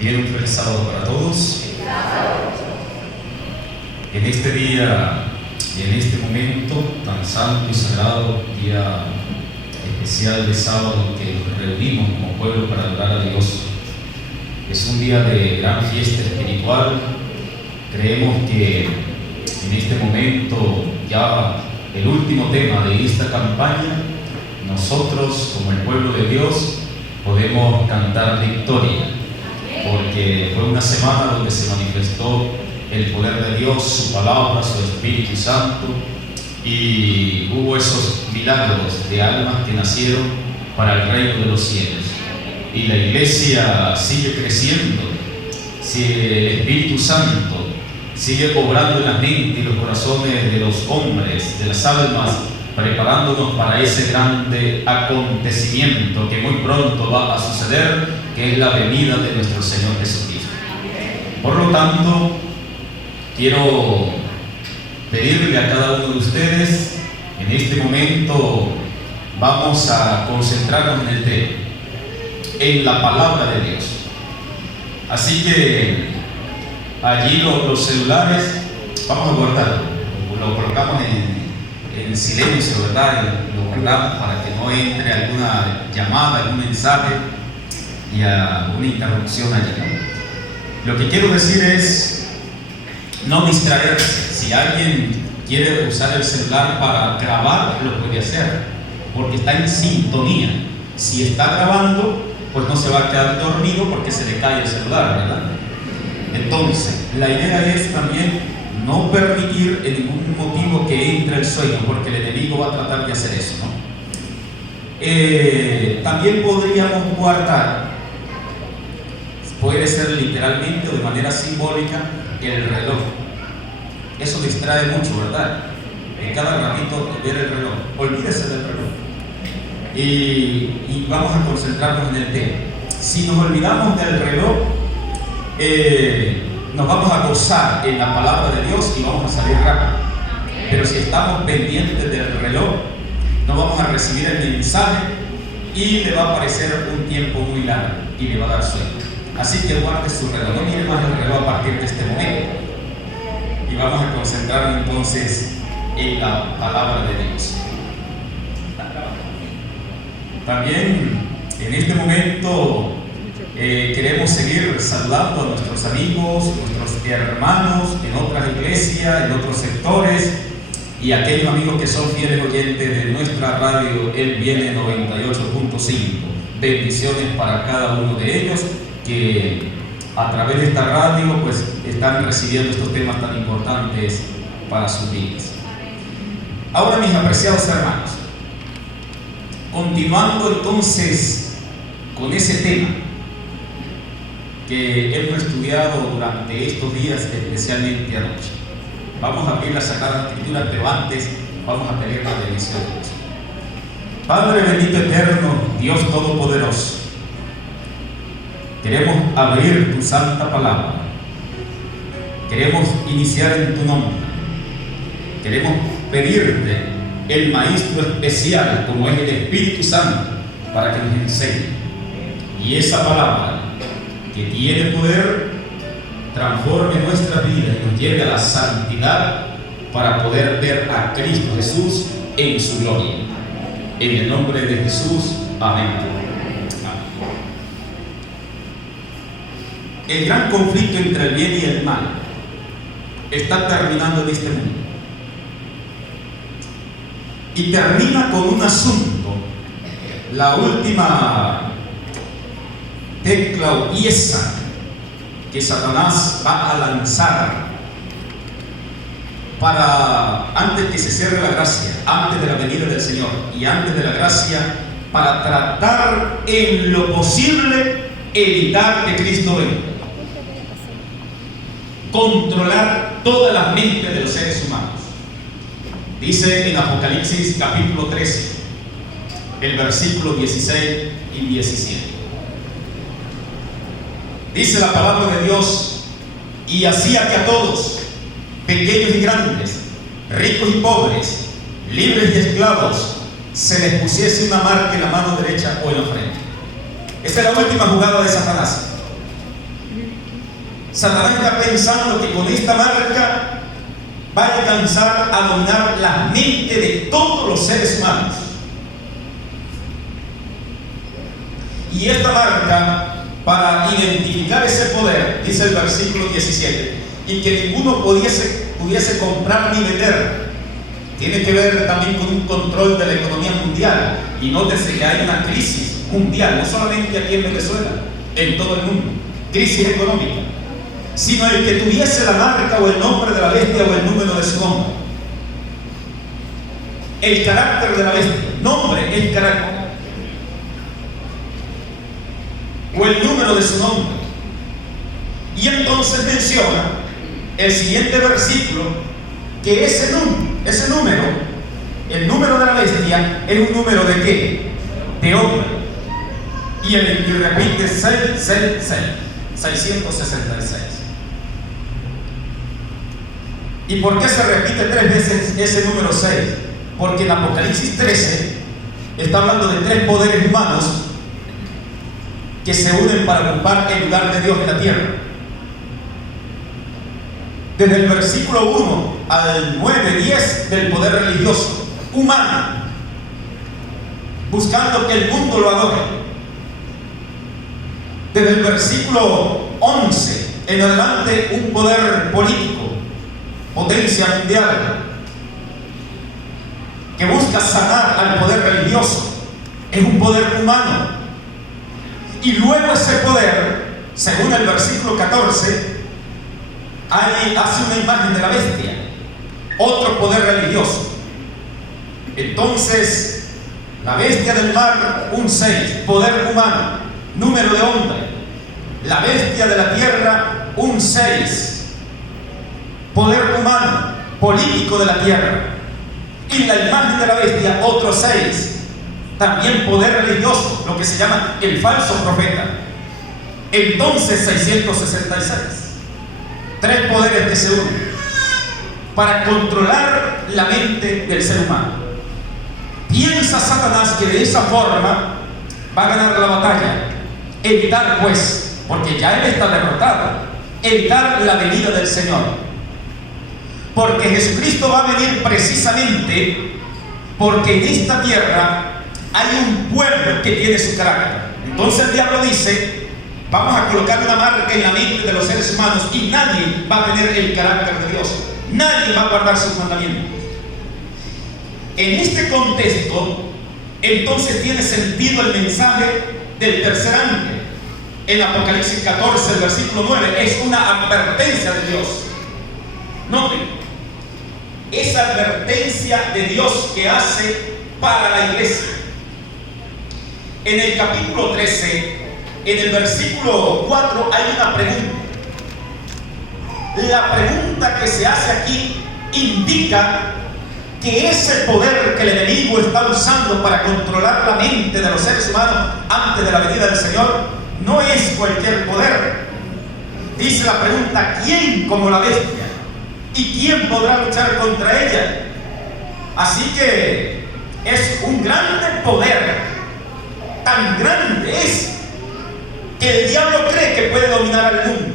Bien, un feliz sábado para todos. En este día y en este momento tan santo y sagrado, día especial de sábado que nos reunimos como pueblo para adorar a Dios, es un día de gran fiesta espiritual. Creemos que en este momento, ya el último tema de esta campaña, nosotros como el pueblo de Dios podemos cantar victoria, porque fue una semana donde se manifestó el poder de Dios, su palabra, su Espíritu Santo, y hubo esos milagros de almas que nacieron para el reino de los cielos. Y la iglesia sigue creciendo, si el Espíritu Santo sigue obrando en la mente y los corazones de los hombres, de las almas, preparándonos para ese grande acontecimiento que muy pronto va a suceder, que es la venida de nuestro Señor Jesucristo. Por lo tanto, quiero pedirle a cada uno de ustedes, en este momento vamos a concentrarnos en el tema, en la palabra de Dios. Así que allí los celulares vamos a guardarlo, lo colocamos en silencio, ¿verdad? Y lo guardamos para que no entre alguna llamada, algún mensaje y alguna interrupción allí, ¿no? Lo que quiero decir es no distraerse. Si alguien quiere usar el celular para grabar, lo puede hacer, porque está en sintonía. Si está grabando, pues no se va a quedar dormido porque se le cae el celular, ¿verdad? Entonces, la idea es también no permitir en ningún motivo que entre el sueño, porque el enemigo va a tratar de hacer eso, ¿no? También podríamos guardar, puede ser literalmente o de manera simbólica, el reloj. Eso distrae mucho, ¿verdad? En cada ratito ver el reloj. Olvídese del reloj. Y vamos a concentrarnos en el tema. Si nos olvidamos del reloj, nos vamos a gozar en la palabra de Dios y vamos a salir rápido. Pero si estamos pendientes del reloj, no vamos a recibir el mensaje y le va a parecer un tiempo muy largo y le va a dar sueño. Así que guarde su reloj, no mire más el reloj a partir de este momento. Y vamos a concentrarnos entonces en la palabra de Dios. También en este momento queremos seguir saludando a nuestros amigos, nuestros hermanos en otras iglesias, en otros sectores, y aquellos amigos que son fieles oyentes de nuestra radio El Viene 98.5. Bendiciones para cada uno de ellos que a través de esta radio pues están recibiendo estos temas tan importantes para sus vidas. Ahora, mis apreciados hermanos, continuando entonces con ese tema que hemos estudiado durante estos días, especialmente anoche, vamos a abrir la Sagrada Escritura, pero antes vamos a pedir la bendición de Dios. Padre bendito eterno, Dios todopoderoso, queremos abrir tu santa palabra, queremos iniciar en tu nombre, queremos pedirte el maestro especial como es el Espíritu Santo para que nos enseñe, y esa palabra que tiene poder transforme nuestra vida y nos lleve a la santidad para poder ver a Cristo Jesús en su gloria. En el nombre de Jesús, amén. El gran conflicto entre el bien y el mal está terminando en este mundo. Y termina con un asunto, la última tecla o pieza que Satanás va a lanzar para, antes que se cierre la gracia, antes de la venida del Señor y antes de la gracia, para tratar en lo posible evitar que Cristo venga. Controlar todas las mentes de los seres humanos. Dice en Apocalipsis capítulo 13, el versículo 16 y 17. Dice la palabra de Dios: y hacía que a todos, pequeños y grandes, ricos y pobres, libres y esclavos, se les pusiese una marca en la mano derecha o en la frente. Esa es la última jugada de Satanás. Satanás está pensando que con esta marca va a alcanzar a dominar la mente de todos los seres humanos. Y esta marca, para identificar ese poder, dice el versículo 17, y que ninguno pudiese comprar ni vender, tiene que ver también con un control de la economía mundial. Y nótese que hay una crisis mundial, no solamente aquí en Venezuela, en todo el mundo, crisis económica, sino el que tuviese la marca o el nombre de la bestia o el número de su nombre. El carácter de la bestia, nombre, el carácter, o el número de su nombre. Y entonces menciona el siguiente versículo que ese número, el número de la bestia, es un número de ¿qué? De hombre. Y repite 666. ¿Y por qué se repite 3 veces ese número 6? Porque en Apocalipsis 13 está hablando de 3 poderes humanos que se unen para ocupar el lugar de Dios en la tierra. Desde el versículo 1 al 9, 10 del poder religioso humano, buscando que el mundo lo adore. Desde el versículo 11 en adelante, un poder político, potencia mundial, que busca sanar al poder religioso. Es un poder humano. Y luego ese poder, según el versículo 14, hace una imagen de la bestia, otro poder religioso. Entonces, la bestia del mar, un 6, poder humano, número de hombre. La bestia de la tierra, un 6, poder humano, político de la tierra. Y la imagen de la bestia, otro 6, también poder religioso, lo que se llama el falso profeta. Entonces 666, 3 poderes que se unen para controlar la mente del ser humano. Piensa Satanás que de esa forma va a ganar la batalla. Evitar pues, porque ya él está derrotado, evitar la venida del Señor. Porque Jesucristo va a venir precisamente porque en esta tierra hay un pueblo que tiene su carácter. Entonces el diablo dice: vamos a colocar una marca en la mente de los seres humanos y nadie va a tener el carácter de Dios, nadie va a guardar sus mandamientos. En este contexto, entonces tiene sentido el mensaje del tercer ángel. En Apocalipsis 14, el versículo 9, es una advertencia de Dios. Noten, esa advertencia de Dios que hace para la iglesia. En el capítulo 13, en el versículo 4, hay una pregunta. La pregunta que se hace aquí indica que ese poder que el enemigo está usando para controlar la mente de los seres humanos antes de la venida del Señor no es cualquier poder. Dice la pregunta: ¿quién como la bestia? ¿Y quién podrá luchar contra ella? Así que es un grande poder. Tan grande es que el diablo cree que puede dominar al mundo.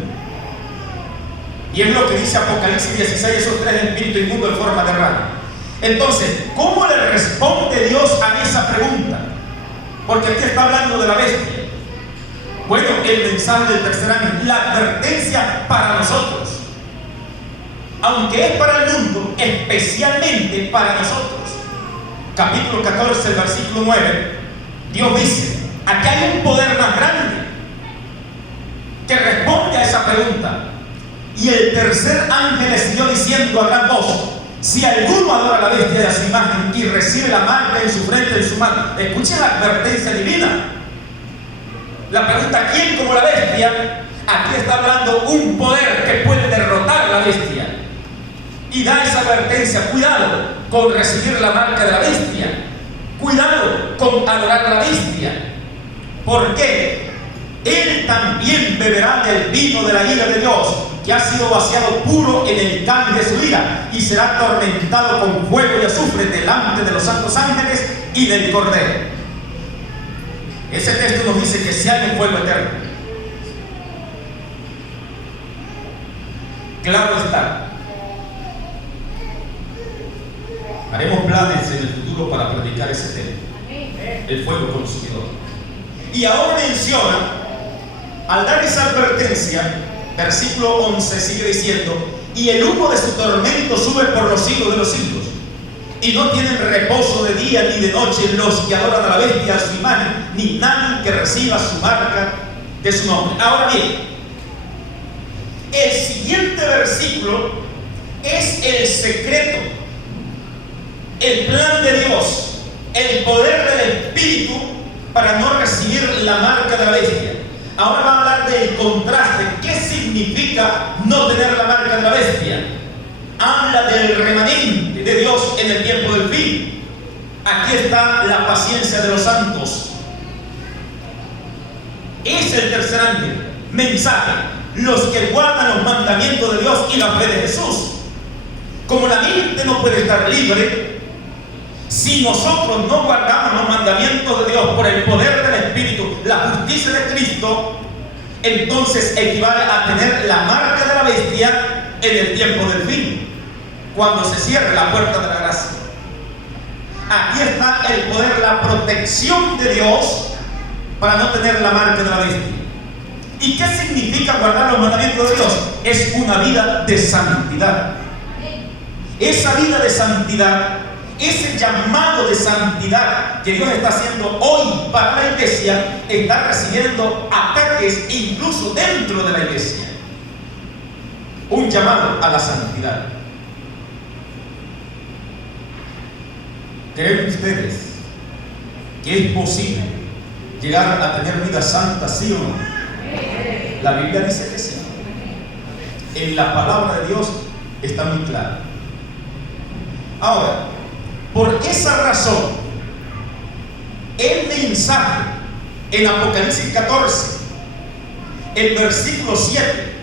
Y es lo que dice Apocalipsis 16, esos 3 espíritus inmundos en forma de rana. Entonces, ¿cómo le responde Dios a esa pregunta? Porque aquí está hablando de la bestia. Bueno, el mensaje del tercer ángel, la advertencia para nosotros. Aunque es para el mundo, especialmente para nosotros. Capítulo 14, el versículo 9, Dios dice: aquí hay un poder más grande que responde a esa pregunta. Y el tercer ángel le siguió diciendo a gran voz: si alguno adora a la bestia de su imagen y recibe la marca en su frente, en su mano. Escuchen la advertencia divina. La pregunta: ¿quién como la bestia? Aquí está hablando un poder que puede derrotar a la bestia. Y da esa advertencia: cuidado con recibir la marca de la bestia, cuidado con adorar a la bestia. ¿Por qué? Él también beberá del vino de la ira de Dios, que ha sido vaciado puro en el cáliz de su ira, y será atormentado con fuego y azufre delante de los santos ángeles y del Cordero. Ese texto nos dice que si hay un fuego eterno. Claro está. Haremos planes en el futuro para predicar ese tema. El fuego consumidor. Y ahora menciona, al dar esa advertencia, versículo 11 sigue diciendo: y el humo de su tormento sube por los siglos de los siglos, y no tienen reposo de día ni de noche los que adoran a la bestia, a su imagen, ni nadie que reciba su marca de su nombre. Ahora bien, el siguiente versículo es el secreto, el plan de Dios, el poder del Espíritu para no recibir la marca de la bestia. Ahora va a hablar del contraste. ¿Qué significa no tener la marca de la bestia? Habla del remanente de Dios en el tiempo del fin. Aquí está la paciencia de los santos. Es el tercer ángel. Mensaje: los que guardan los mandamientos de Dios y la fe de Jesús. Como la mente no puede estar libre, si nosotros no guardamos los mandamientos de Dios por el poder del Espíritu, la justicia de Cristo, entonces equivale a tener la marca de la bestia en el tiempo del fin, cuando se cierre la puerta de la gracia. Aquí está el poder, la protección de Dios para no tener la marca de la bestia. ¿Y qué significa guardar los mandamientos de Dios? Es una vida de santidad. Esa vida de santidad, ese llamado de santidad que Dios está haciendo hoy para la iglesia, está recibiendo ataques incluso dentro de la iglesia. Un llamado a la santidad. ¿Creen ustedes que es posible llegar a tener vida santa, sí o no? La Biblia dice que sí. En la palabra de Dios está muy claro. Ahora, por esa razón, el mensaje en Apocalipsis 14, el versículo 7,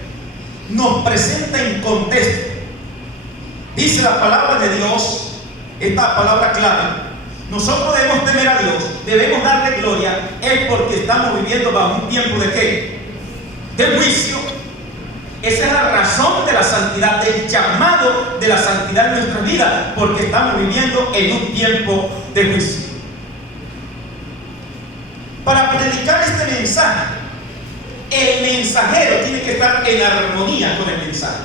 nos presenta en contexto. Dice la palabra de Dios, esta palabra clave: nosotros debemos temer a Dios, debemos darle gloria, es porque estamos viviendo bajo un tiempo de ¿qué? De juicio. Esa es la razón de la santidad, del llamado de la santidad en nuestra vida, porque estamos viviendo en un tiempo de juicio. Para predicar este mensaje, el mensajero tiene que estar en armonía con el mensaje.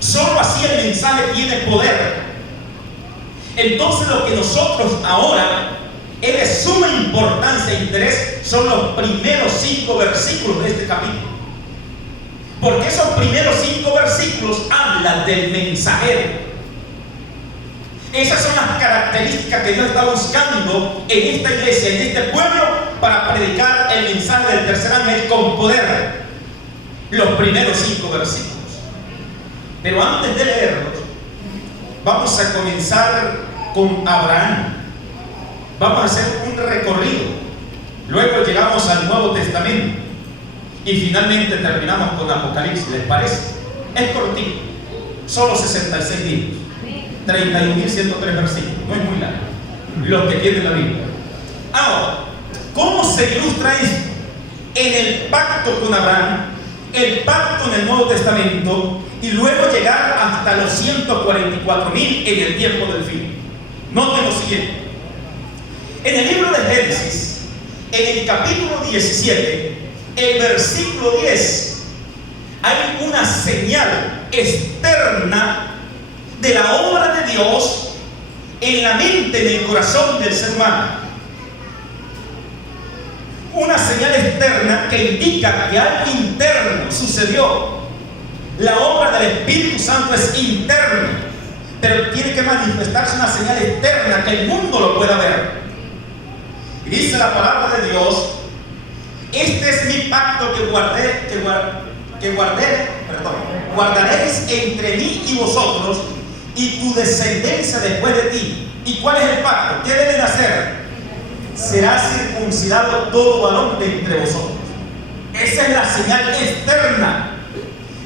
Solo así el mensaje tiene poder. Entonces, lo que nosotros ahora es de suma importancia e interés son los primeros 5 versículos de este capítulo. Porque esos primeros 5 versículos hablan del mensajero. Esas son las características que Dios está buscando en esta iglesia, en este pueblo, para predicar el mensaje del tercer ángel con poder. Los primeros 5 versículos. Pero antes de leerlos, vamos a comenzar con Abraham. Vamos a hacer un recorrido. Luego llegamos al Nuevo Testamento. Y finalmente terminamos con Apocalipsis. ¿Les parece? Es cortito. Solo 66 libros. 31.103 versículos. No es muy largo. Los que tienen la Biblia. Ahora, ¿cómo se ilustra esto? En el pacto con Abraham, el pacto en el Nuevo Testamento, y luego llegar hasta los 144.000 en el tiempo del fin. Noten lo siguiente. En el libro de Génesis, en el capítulo 17, el versículo 10, hay una señal externa de la obra de Dios en la mente, en el corazón del ser humano. Una señal externa que indica que algo interno sucedió. La obra del Espíritu Santo es interna, pero tiene que manifestarse una señal externa que el mundo lo pueda ver. Y dice la palabra de Dios: este es mi pacto que guardaréis entre mí y vosotros y tu descendencia después de ti. ¿Y cuál es el pacto? ¿Qué deben hacer? Será circuncidado todo varón de entre vosotros. Esa es la señal externa.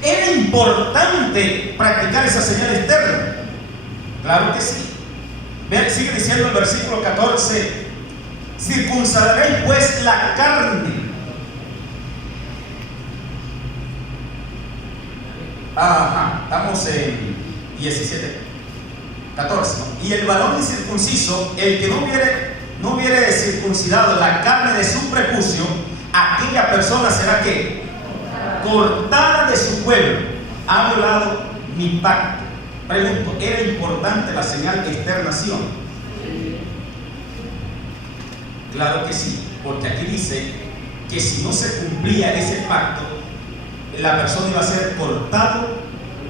¿Era importante practicar esa señal externa? Claro que sí. Vean, sigue diciendo el versículo 14: circuncidaréis pues la carne Estamos en 17, 14, ¿no? Y el varón incircunciso, el que no hubiere circuncidado la carne de su prepucio, aquella persona será ¿qué? Cortada de su pueblo. Ha violado mi pacto. Pregunto, ¿era importante la señal externa, sí o no? Claro que sí, porque aquí dice que si no se cumplía ese pacto, la persona iba a ser cortado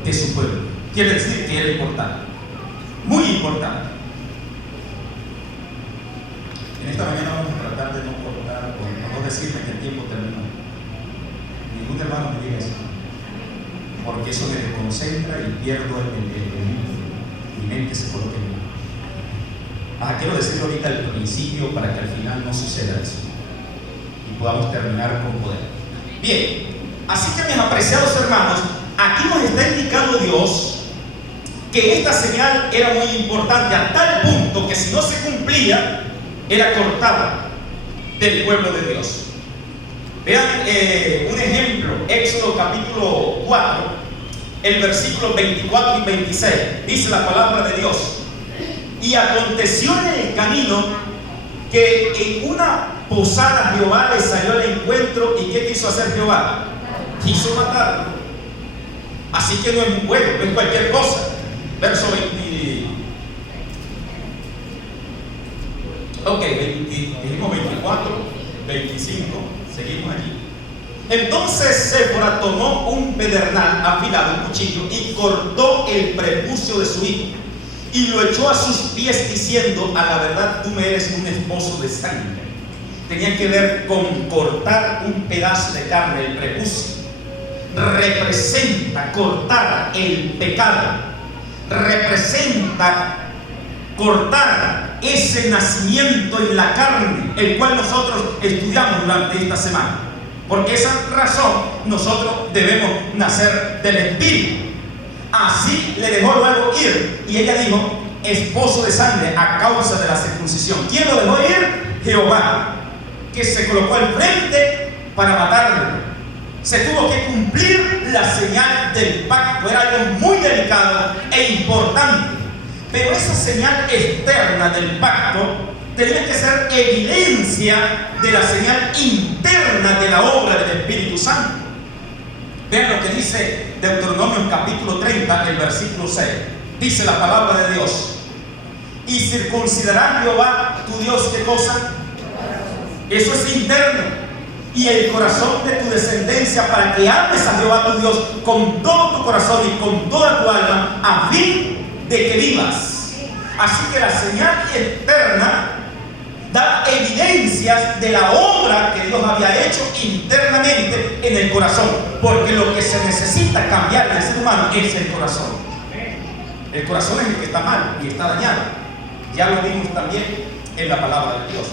de su pueblo. Quiere decir que era importante, muy importante. En esta mañana vamos a tratar de no cortar o no decirme que el tiempo terminó. Ningún hermano me diga eso, porque eso me desconcentra y pierdo mi mente se coloca en mí. Quiero decirlo ahorita al principio para que al final no suceda eso y podamos terminar con poder. Bien, así que mis apreciados hermanos, aquí nos está indicando Dios que esta señal era muy importante a tal punto que si no se cumplía era cortada del pueblo de Dios. Vean un ejemplo, Éxodo capítulo 4, el versículo 24 y 26, dice la palabra de Dios: y aconteció en el camino que en una posada Jehová le salió al encuentro. ¿Y qué quiso hacer Jehová? Quiso matarlo. Así que no es un juego, no es cualquier cosa. Verso 24, 25, seguimos allí. Entonces Séfora tomó un pedernal afilado, un cuchillo, y cortó el prepucio de su hijo y lo echó a sus pies diciendo: a la verdad tú me eres un esposo de sangre. Tenía que ver con cortar un pedazo de carne. El prepucio representa cortar el pecado, representa cortar ese nacimiento en la carne, el cual nosotros estudiamos durante esta semana. Porque esa razón nosotros debemos nacer del Espíritu. Así le dejó luego ir, y ella dijo: esposo de sangre, a causa de la circuncisión. ¿Quién lo dejó ir? Jehová, que se colocó al frente para matarlo. Se tuvo que cumplir la señal del pacto. Era algo muy delicado e importante, pero esa señal externa del pacto tenía que ser evidencia de la señal interna de la obra del Espíritu Santo. Vean lo que dice Deuteronomio capítulo 30, el versículo 6. Dice la palabra de Dios: y circuncidará Jehová tu Dios, ¿qué cosa? Eso es interno. Y el corazón de tu descendencia, para que ames a Jehová tu Dios con todo tu corazón y con toda tu alma, a fin de que vivas. Así que la señal externa da evidencias de la obra que Dios había hecho internamente en el corazón, porque lo que se necesita cambiar en el ser humano es el corazón. El corazón es el que está mal y está dañado. Ya lo vimos también en la palabra de Dios.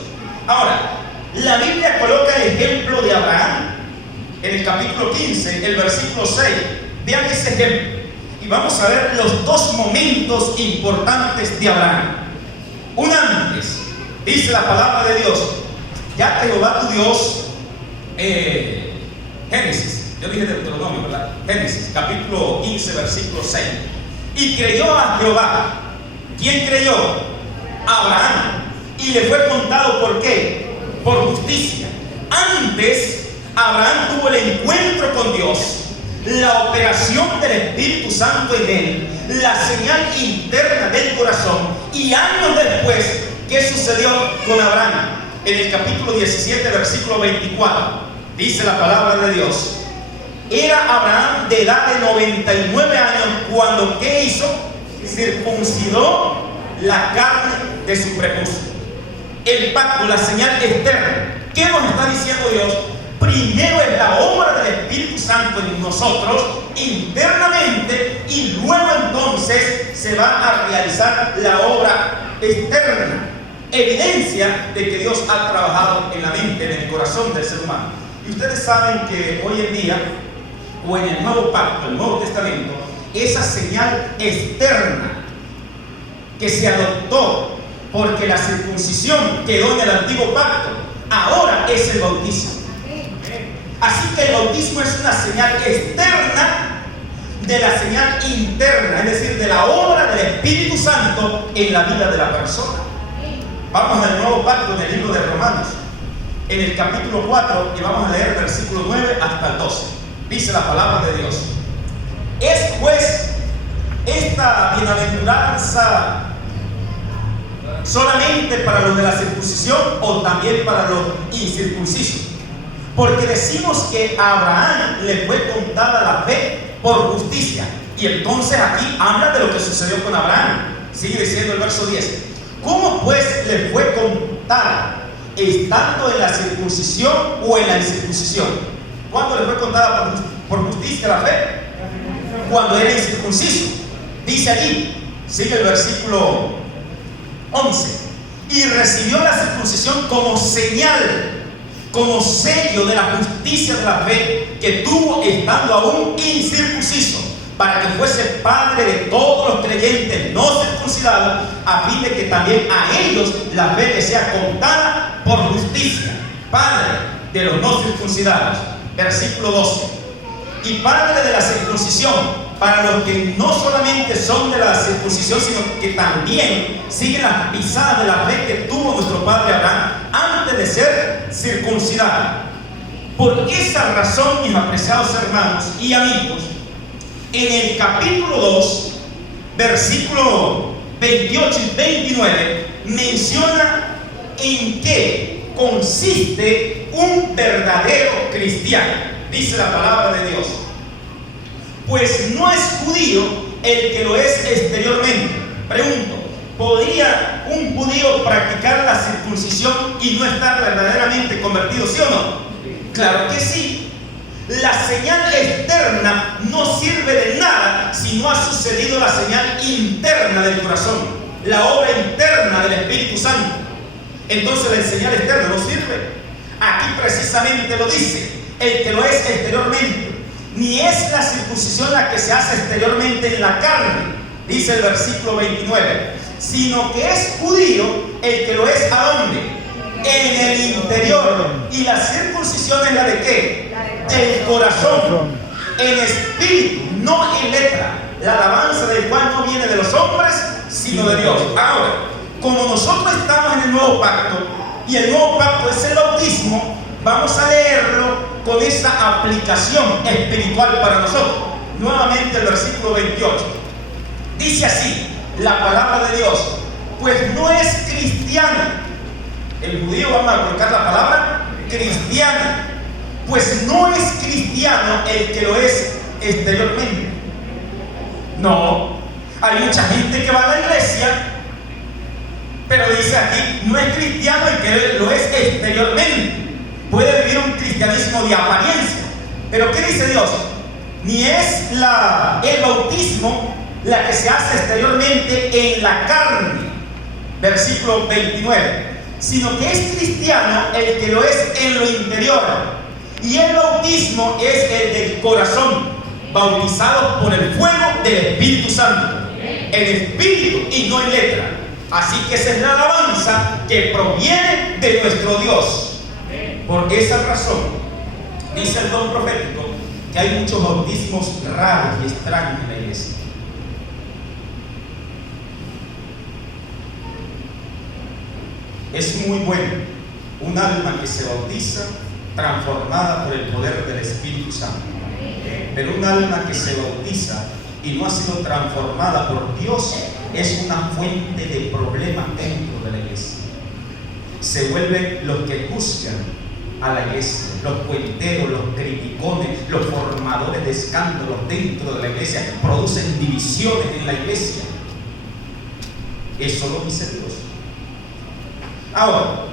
Ahora, la Biblia coloca el ejemplo de Abraham en el capítulo 15, el versículo 6. Vean ese ejemplo y vamos a ver los dos momentos importantes de Abraham. Un antes, dice la palabra de Dios: ya Jehová tu Dios, Génesis, yo dije Deuteronomio, ¿verdad? Génesis, capítulo 15, versículo 6. Y creyó a Jehová. ¿Quién creyó? Abraham. Y le fue contado, ¿por qué? Por justicia. Antes, Abraham tuvo el encuentro con Dios, la operación del Espíritu Santo en él, la señal interna del corazón. Y años después, ¿qué sucedió con Abraham? En el capítulo 17, versículo 24, dice la palabra de Dios: era Abraham de edad de 99 años cuando, ¿qué hizo? Circuncidó la carne de su prepucio. El pacto, la señal externa. ¿Qué nos está diciendo Dios? Primero es la obra del Espíritu Santo en nosotros internamente, y luego entonces se va a realizar la obra externa, evidencia de que Dios ha trabajado en la mente, en el corazón del ser humano. Y ustedes saben que hoy en día, o en el Nuevo Pacto, el Nuevo Testamento, esa señal externa que se adoptó porque la circuncisión quedó en el antiguo pacto, ahora es el bautismo. Así que el bautismo es una señal externa de la señal interna, es decir, de la obra del Espíritu Santo en la vida de la persona. Vamos al nuevo pacto en el libro de Romanos, en el capítulo 4, y vamos a leer versículo 9 hasta el 12. Dice la palabra de Dios: ¿es pues esta bienaventuranza solamente para los de la circuncisión o también para los incircuncisos? Porque decimos que a Abraham le fue contada la fe por justicia. Y entonces aquí habla de lo que sucedió con Abraham. Sigue diciendo el verso 10: ¿cómo pues le fue contada? ¿Estando en la circuncisión o en la incircuncisión? ¿Cuándo le fue contada por justicia la fe? Cuando era incircunciso. Dice allí, sigue el versículo 11: y recibió la circuncisión como señal, como sello de la justicia de la fe que tuvo estando aún incircunciso, para que fuese padre de todos los creyentes no circuncidados, a fin de que también a ellos la fe les sea contada por justicia. Padre de los no circuncidados. Versículo 12: y padre de la circuncisión para los que no solamente son de la circuncisión, sino que también siguen las pisadas de la fe que tuvo nuestro padre Abraham antes de ser circuncidado. Por esa razón, mis apreciados hermanos y amigos, en el capítulo 2, versículo 28 y 29, menciona en qué consiste un verdadero cristiano. Dice la palabra de Dios: pues no es judío el que lo es exteriormente. Pregunto, ¿podría un judío practicar la circuncisión y no estar verdaderamente convertido, sí o no? Claro que sí. La señal externa no sirve de nada si no ha sucedido la señal interna del corazón, la obra interna del Espíritu Santo. Entonces la señal externa no sirve. Aquí precisamente lo dice: el que lo es exteriormente. Ni es la circuncisión la que se hace exteriormente en la carne, dice el versículo 29, sino que es judío el que lo es ¿a dónde? En el interior. ¿Y la circuncisión es la de qué? Del corazón, en espíritu, no en letra. La alabanza del cual no viene de los hombres, sino de Dios. Ahora, como nosotros estamos en el nuevo pacto, y el nuevo pacto es el bautismo, vamos a leerlo con esa aplicación espiritual para nosotros. Nuevamente el versículo 28. Dice así la palabra de Dios: pues no es cristiano. El judío, vamos a colocar la palabra cristiano. Pues no es cristiano el que lo es exteriormente. No. Hay mucha gente que va a la iglesia, pero dice aquí: no es cristiano el que lo es exteriormente. Puede vivir un cristianismo de apariencia. Pero ¿qué dice Dios? Ni es el bautismo la que se hace exteriormente en la carne, versículo 29, sino que es cristiano el que lo es en lo interior. Y el bautismo es el del corazón, bautizados por el fuego del Espíritu Santo, en espíritu y no en letra. Así que esa es la alabanza que proviene de nuestro Dios. Por esa razón, dice el don profético, que hay muchos bautismos raros y extraños en la iglesia. Es muy bueno un alma que se bautiza transformada por el poder del Espíritu Santo. Pero un alma que se bautiza y no ha sido transformada por Dios es una fuente de problemas dentro de la iglesia. Se vuelven los que juzgan a la iglesia, los cuenteros, los criticones, los formadores de escándalos dentro de la iglesia, producen divisiones en la iglesia. Eso lo dice Dios. Ahora,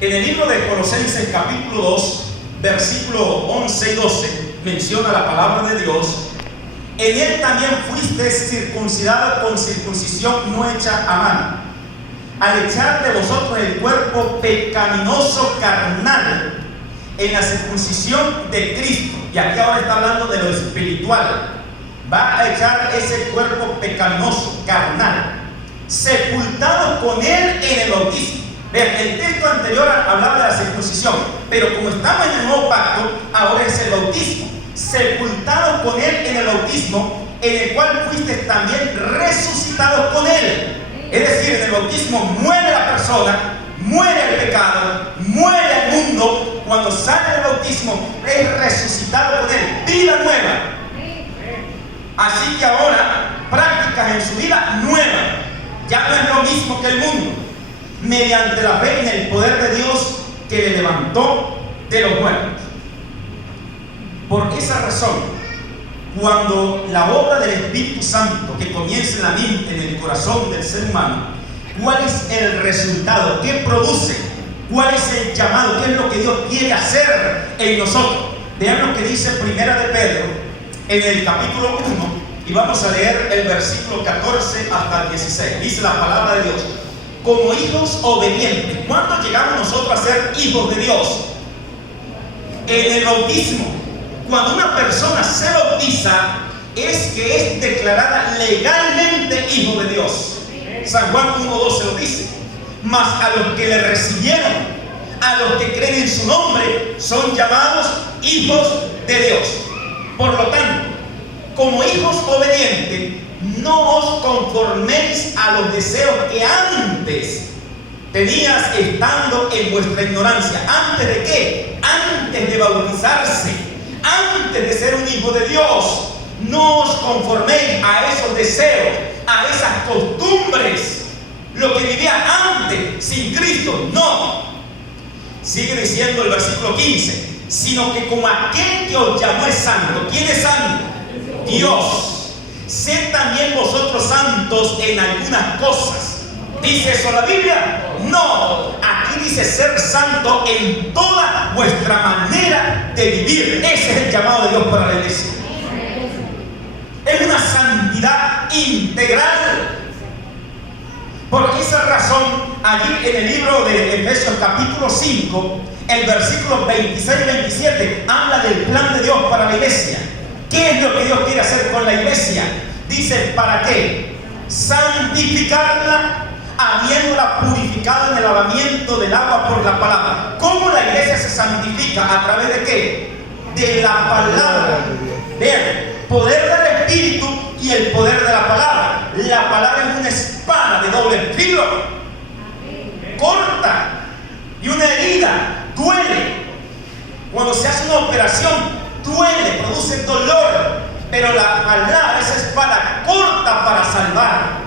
en el libro de Colosenses capítulo 2, versículo 11 y 12, menciona la palabra de Dios: en él también fuiste circuncidado con circuncisión no hecha a mano, al echar de vosotros el cuerpo pecaminoso carnal en la circuncisión de Cristo. Y aquí ahora está hablando de lo espiritual. Va a echar ese cuerpo pecaminoso carnal, sepultado con él en el bautismo. Vean, el texto anterior hablaba de la circuncisión, pero como estamos en el nuevo pacto, ahora es el bautismo. sepultados con Él en el bautismo, en el cual fuiste también resucitados con Él. Es decir, en el bautismo muere la persona, muere el pecado, muere el mundo. Cuando sale del bautismo es resucitado con Él, vida nueva. Así que ahora prácticas en su vida nueva. Ya no es lo mismo que el mundo, mediante la fe en el poder de Dios que le levantó de los muertos. Por esa razón, cuando la obra del Espíritu Santo que comienza en la mente, en el corazón del ser humano, ¿cuál es el resultado? ¿Qué produce? ¿Cuál es el llamado? ¿Qué es lo que Dios quiere hacer en nosotros? Vean lo que dice Primera de Pedro en el capítulo 1, y vamos a leer el versículo 14 hasta el 16. Dice la palabra de Dios: como hijos obedientes. ¿Cuándo llegamos nosotros a ser hijos de Dios? En el bautismo. Cuando una persona se bautiza, es que es declarada legalmente hijo de Dios. San Juan 1:12 lo dice. Mas a los que le recibieron, a los que creen en su nombre, son llamados hijos de Dios. Por lo tanto, como hijos obedientes, no os conforméis a los deseos que antes tenías estando en vuestra ignorancia. ¿Antes de qué? Antes de bautizarse, antes de ser un hijo de Dios. No os conforméis a esos deseos, a esas costumbres, lo que vivía antes sin Cristo. No. Sigue diciendo el versículo 15: sino que como aquel que os llamó es santo. ¿Quién es santo? Dios. Sed también vosotros santos en algunas cosas. ¿Dice eso la Biblia? No. Aquí dice ser santo en toda vuestra manera de vivir. Ese es el llamado de Dios para la iglesia. Es una santidad integral. Por esa razón, allí en el libro de Efesios capítulo 5, el versículo 26 y 27 habla del plan de Dios para la iglesia. ¿Qué es lo que Dios quiere hacer con la iglesia? Dice, ¿para qué? Santificarla, habiéndola purificado en el lavamiento del agua por la palabra. ¿Cómo la iglesia se santifica? ¿A través de qué? De la palabra. Vean, poder del Espíritu y el poder de la palabra. La palabra es una espada de doble filo. Corta. Y una herida duele. Cuando se hace una operación, duele, produce dolor. Pero la palabra, esa espada, corta para salvar.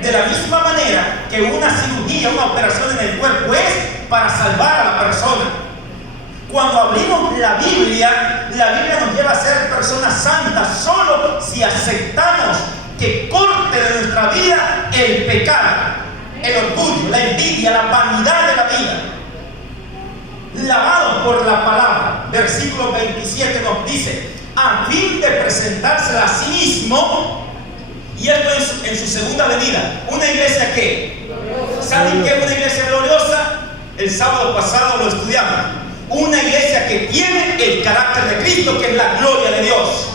De la misma manera que una cirugía, una operación en el cuerpo es para salvar a la persona. Cuando abrimos la Biblia nos lleva a ser personas santas solo si aceptamos que corte de nuestra vida el pecado, el orgullo, la envidia, la vanidad de la vida. Lavados por la palabra. Versículo 27 nos dice: a fin de presentársela a sí mismo, y esto en su segunda venida. Una iglesia que, ¿saben qué es una iglesia gloriosa? El sábado pasado lo estudiamos. Una iglesia que tiene el carácter de Cristo, que es la gloria de Dios.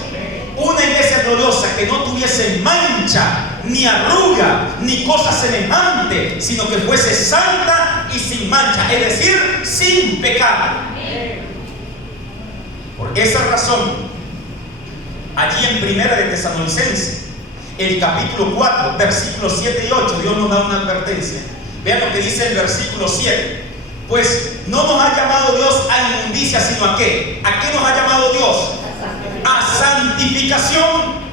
Una iglesia gloriosa que no tuviese mancha, ni arruga, ni cosa semejante, sino que fuese santa y sin mancha, es decir, sin pecado. Por esa razón, allí en Primera de Tesalonicenses, el capítulo 4, versículos 7 y 8, Dios nos da una advertencia. Vean lo que dice el versículo 7. Pues no nos ha llamado Dios a inmundicia, sino ¿a qué? ¿A qué nos ha llamado Dios? A santificación.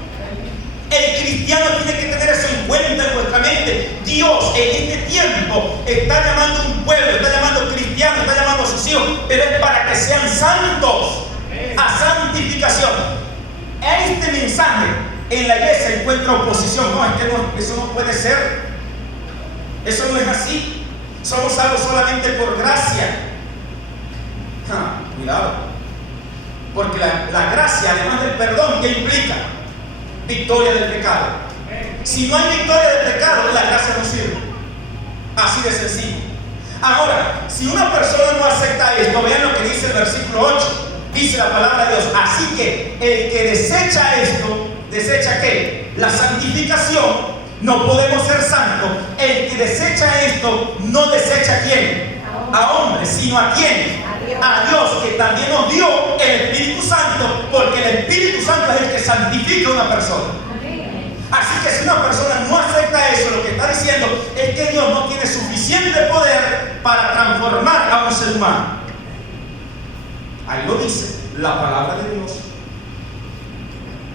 El cristiano tiene que tener eso en cuenta en nuestra mente. Dios en este tiempo está llamando a un pueblo, está llamando a cristianos, está llamando a sus hijos, pero es para que sean santos, a santificación. A este mensaje en la iglesia encuentra oposición. No, es que no, eso no puede ser. Eso no es así. Somos salvos solamente por gracia. Cuidado. Porque la gracia, además del perdón, ¿qué implica? Victoria del pecado. Si no hay victoria del pecado, la gracia no sirve. Así de sencillo. Ahora, si una persona no acepta esto, vean lo que dice el versículo 8. Dice la palabra de Dios: así que el que desecha esto, ¿desecha qué? La santificación. No podemos ser santos. El que desecha esto, no desecha a quién, a hombres, sino a quién, a Dios, que también nos dio el Espíritu Santo, porque el santifica a una persona. Así que si una persona no acepta eso, lo que está diciendo es que Dios no tiene suficiente poder para transformar a un ser humano. Ahí lo dice la palabra de Dios.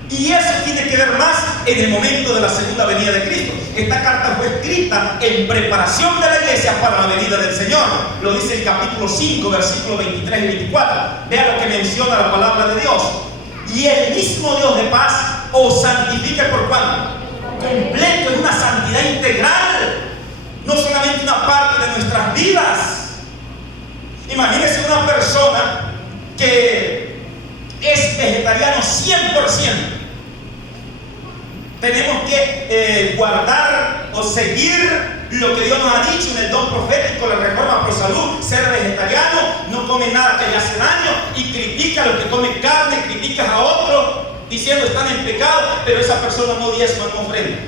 Y eso tiene que ver más en el momento de la segunda venida de Cristo. Esta carta fue escrita en preparación de la iglesia para la venida del Señor. Lo dice el capítulo 5, versículos 23 y 24. Vea lo que menciona la palabra de Dios. Y el mismo Dios de paz os santifique por cuánto. Completo, es una santidad integral. No solamente una parte de nuestras vidas. Imagínense una persona que es vegetariano 100%. Tenemos que guardar o seguir lo que Dios nos ha dicho en el don profético, la reforma pro salud, ser vegetariano, no come nada que le hace daño, y critica a los que comen carne, criticas a otros diciendo están en pecado, pero esa persona no diezma, no ofrenda.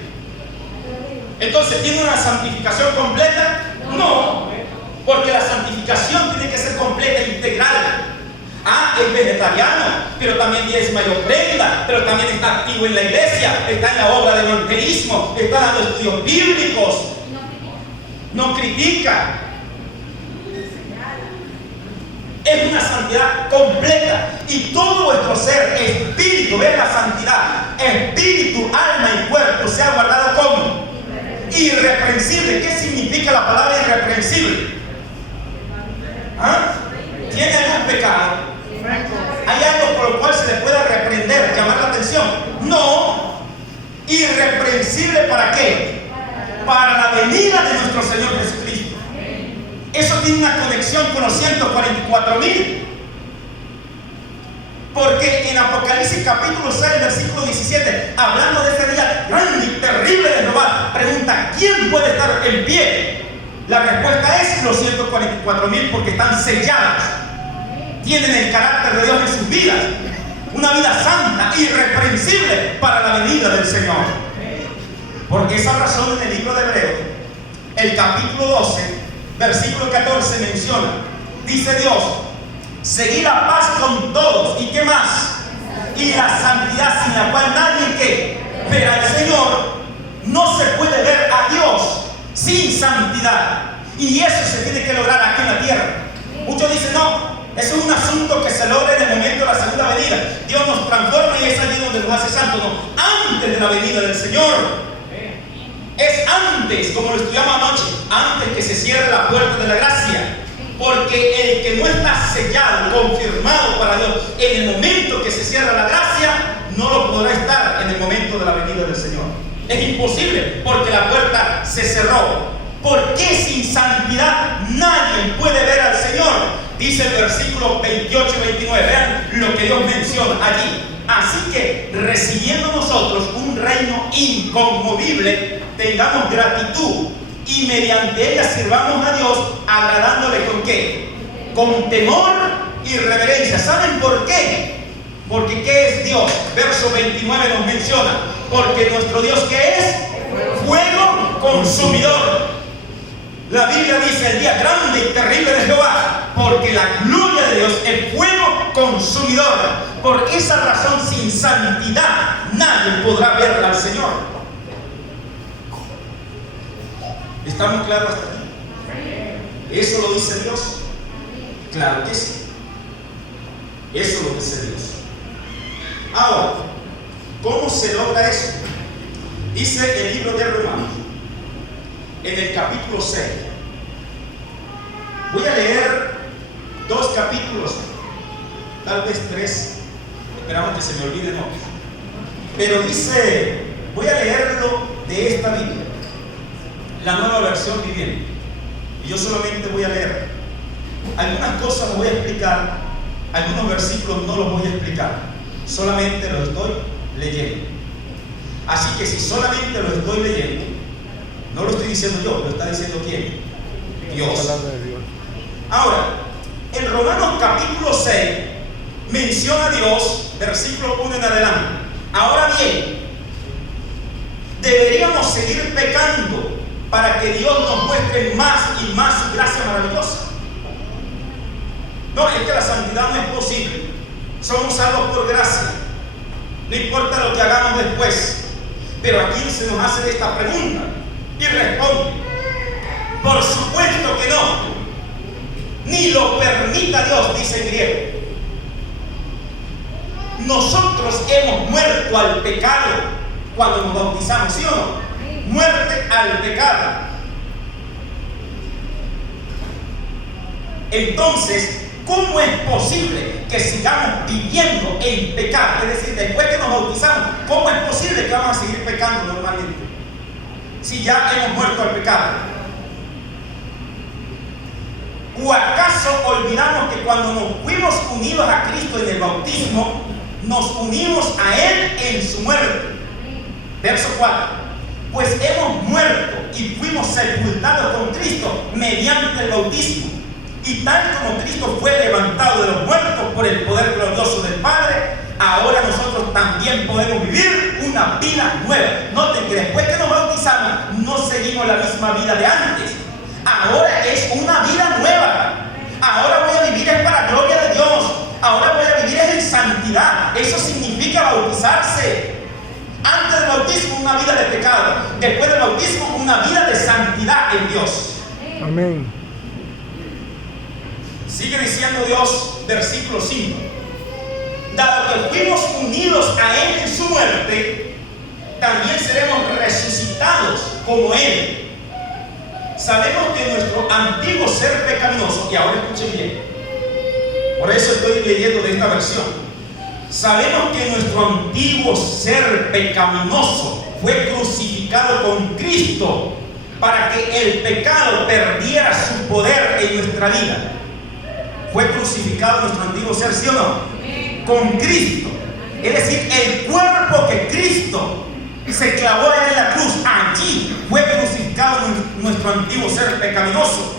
Entonces, ¿tiene una santificación completa? No, porque la santificación tiene que ser completa e integral. Es vegetariano, pero también diezma y ofrenda, pero también está activo en la iglesia, está en la obra de evangelismo, está dando estudios bíblicos, no critica. Es una santidad completa, y todo vuestro ser, espíritu, vean la santidad, espíritu, alma y cuerpo se ha guardado como irreprensible. ¿Qué significa la palabra irreprensible? ¿Tiene algún pecado? ¿Hay algo por lo cual se le pueda reprender, llamar la atención? No. ¿Irreprensible para qué? Para la venida de nuestro Señor Jesucristo. Eso tiene una conexión con los 144,000. Porque en Apocalipsis capítulo 6, versículo 17, hablando de ese día grande y terrible de Jehová, pregunta: ¿quién puede estar en pie? La respuesta es los 144,000, porque están sellados. Tienen el carácter de Dios en sus vidas, una vida santa, irreprensible para la venida del Señor. Por esa razón, en el libro de Hebreos, el capítulo 12, versículo 14 menciona, dice Dios: seguid la paz con todos. ¿Y qué más? Y la santidad, sin la cual nadie que verá al Señor. No se puede ver a Dios sin santidad, y eso se tiene que lograr aquí en la tierra. Muchos dicen: no, eso es un asunto que se logra en el momento de la segunda venida. Dios nos transforma y es allí donde nos hace santos. No, antes de la venida del Señor. Es antes, como lo estudiamos anoche, antes que se cierre la puerta de la gracia. Porque el que no está sellado, confirmado para Dios en el momento que se cierra la gracia, no lo podrá estar en el momento de la venida del Señor. Es imposible, porque la puerta se cerró. ¿Por qué sin santidad nadie puede ver al Señor? Dice el versículo 28 y 29. Vean lo que Dios menciona allí. Así que, recibiendo nosotros un reino inconmovible, tengamos gratitud, y mediante ella sirvamos a Dios, agradándole ¿con qué? Con temor y reverencia. ¿Saben por qué? Porque ¿qué es Dios? Verso 29 nos menciona: porque nuestro Dios, ¿qué es? Fuego consumidor. La Biblia dice: el día grande y terrible de Jehová, porque la gloria de Dios es fuego consumidor. Por esa razón, sin santidad nadie podrá ver al Señor. ¿Estamos claros hasta aquí? ¿Eso lo dice Dios? Claro que sí. Eso lo dice Dios. Ahora, ¿cómo se logra eso? Dice el libro de Romanos, en el capítulo 6. Voy a leer 2 capítulos, tal vez 3. Esperamos que se me olvide, no. Pero dice, voy a leerlo de esta Biblia, la Nueva Versión Viviente. Y yo solamente voy a leer. Algunas cosas las voy a explicar, algunos versículos no los voy a explicar. Solamente los estoy leyendo. Así que si solamente lo estoy leyendo, no lo estoy diciendo yo, lo está diciendo ¿quién? Dios. Ahora, en Romanos capítulo 6 menciona a Dios, versículo 1 en adelante. Ahora bien, deberíamos seguir pecando para que Dios nos muestre más y más su gracia maravillosa. No, es que la santidad no es posible. Somos salvos por gracia. no importa lo que hagamos después. Pero aquí se nos hace esta pregunta y responde: por supuesto que no, ni lo permita Dios, dice en griego. Nosotros hemos muerto al pecado cuando nos bautizamos, ¿sí o no? Muerte al pecado. Entonces, ¿cómo es posible que sigamos viviendo en pecado? Es decir, después que nos bautizamos, ¿cómo es posible que vamos a seguir pecando normalmente? Si ya hemos muerto al pecado. ¿O acaso olvidamos que cuando nos fuimos unidos a Cristo en el bautismo, nos unimos a Él en su muerte? Verso 4. Pues hemos muerto y fuimos sepultados con Cristo mediante el bautismo. Y tal como Cristo fue levantado de los muertos por el poder glorioso del Padre, ahora nosotros también podemos vivir una vida nueva. Noten que después que nos bautizamos, no seguimos la misma vida de antes. Ahora es una vida nueva. Ahora voy a vivir es para la gloria de Dios. Ahora voy a vivir es en santidad. Eso significa bautizarse. Antes del bautismo, una vida de pecado. Después del bautismo, una vida de santidad en Dios. Amén. Sigue diciendo Dios, versículo 5. Dado que fuimos unidos a Él en su muerte, también seremos resucitados como Él. Sabemos que nuestro antiguo ser pecaminoso, y ahora escuchen bien, por eso estoy leyendo de esta versión. Sabemos que nuestro antiguo ser pecaminoso fue crucificado con Cristo para que el pecado perdiera su poder en nuestra vida. Fue crucificado nuestro antiguo ser, ¿sí o no? Con Cristo. Es decir, el cuerpo que Cristo se clavó en la cruz, allí fue crucificado nuestro antiguo ser pecaminoso,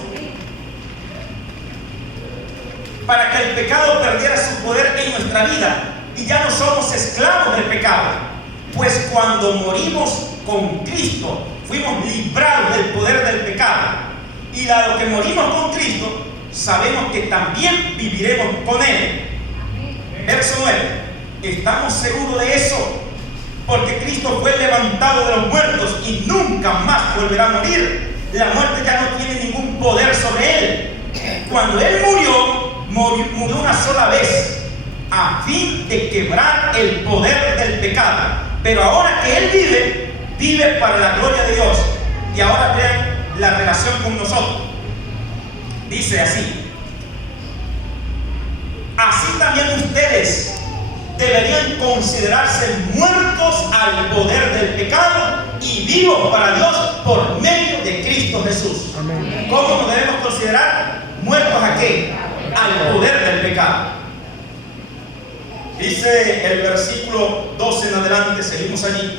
para que el pecado perdiera su poder en nuestra vida y ya no somos esclavos del pecado. Pues cuando morimos con Cristo, fuimos librados del poder del pecado. Y dado que morimos con Cristo, sabemos que también viviremos con Él. Verso 9. Estamos seguros de eso, porque Cristo fue levantado de los muertos y nunca más volverá a morir. La muerte ya no tiene ningún poder sobre Él. Cuando Él murió una sola vez, a fin de quebrar el poder del pecado. Pero ahora que Él vive para la gloria de Dios. Y ahora vean la relación con nosotros. Dice así: así también ustedes deberían considerarse muertos al poder del pecado y vivos para Dios por medio de Cristo Jesús. Amén. ¿Cómo nos debemos considerar? ¿Muertos a qué? Al poder del pecado. Dice el versículo 12 en adelante, seguimos allí: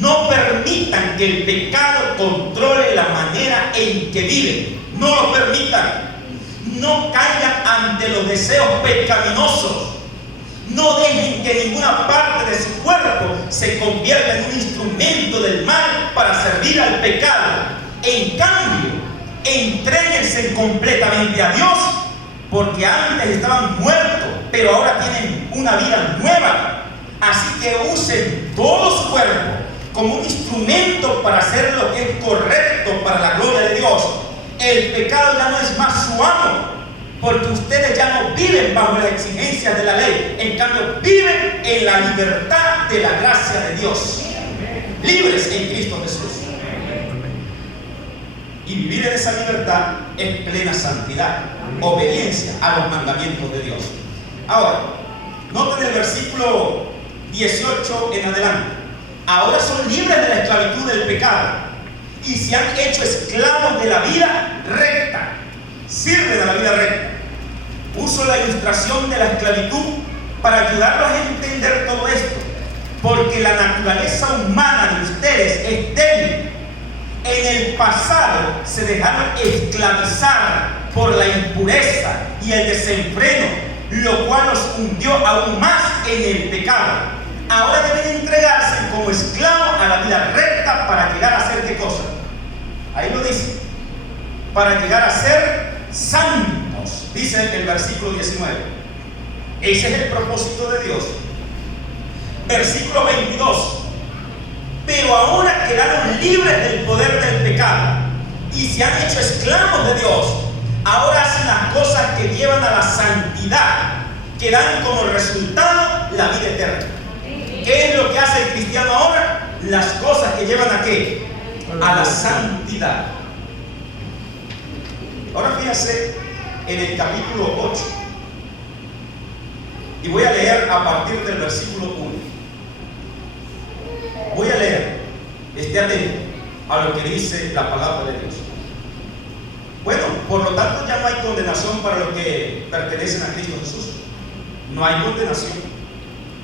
no permitan que el pecado controle la manera en que viven. No lo permitan. No caigan ante los deseos pecaminosos. No dejen que ninguna parte de su cuerpo se convierta en un instrumento del mal para servir al pecado. En cambio, entréguense completamente a Dios, porque antes estaban muertos, pero ahora tienen una vida nueva. Así que usen todo su cuerpo como un instrumento para hacer lo que es correcto para la gloria de Dios. El pecado ya no es más su amo, porque ustedes ya no viven bajo las exigencias de la ley. En cambio, viven en la libertad de la gracia de Dios, libres en Cristo Jesús. Y vivir en esa libertad es plena santidad, obediencia a los mandamientos de Dios. Ahora, noten el versículo 18 en adelante. Ahora son libres de la esclavitud del pecado y se han hecho esclavos de la vida recta. Sirven a la vida recta. Uso la ilustración de la esclavitud para ayudarlos a entender todo esto, porque la naturaleza humana de ustedes es débil. En el pasado se dejaron esclavizar por la impureza y el desenfreno, lo cual los hundió aún más en el pecado. Ahora deben entregarse como esclavos a la vida recta para llegar a ser ¿qué cosa? Ahí lo dice: para llegar a ser santos, dice el versículo 19. Ese es el propósito de Dios. Versículo 22. Pero ahora quedaron libres del poder del pecado y se han hecho esclavos de Dios. Ahora hacen las cosas que llevan a la santidad, que dan como resultado la vida eterna. ¿Qué es lo que hace el cristiano ahora? Las cosas que llevan ¿a qué? A la santidad. Ahora fíjase en el capítulo 8. Y voy a leer a partir del versículo 1. Voy a leer. Esté atento a lo que dice la palabra de Dios. Bueno, por lo tanto ya no hay condenación para los que pertenecen a Cristo Jesús. No hay condenación.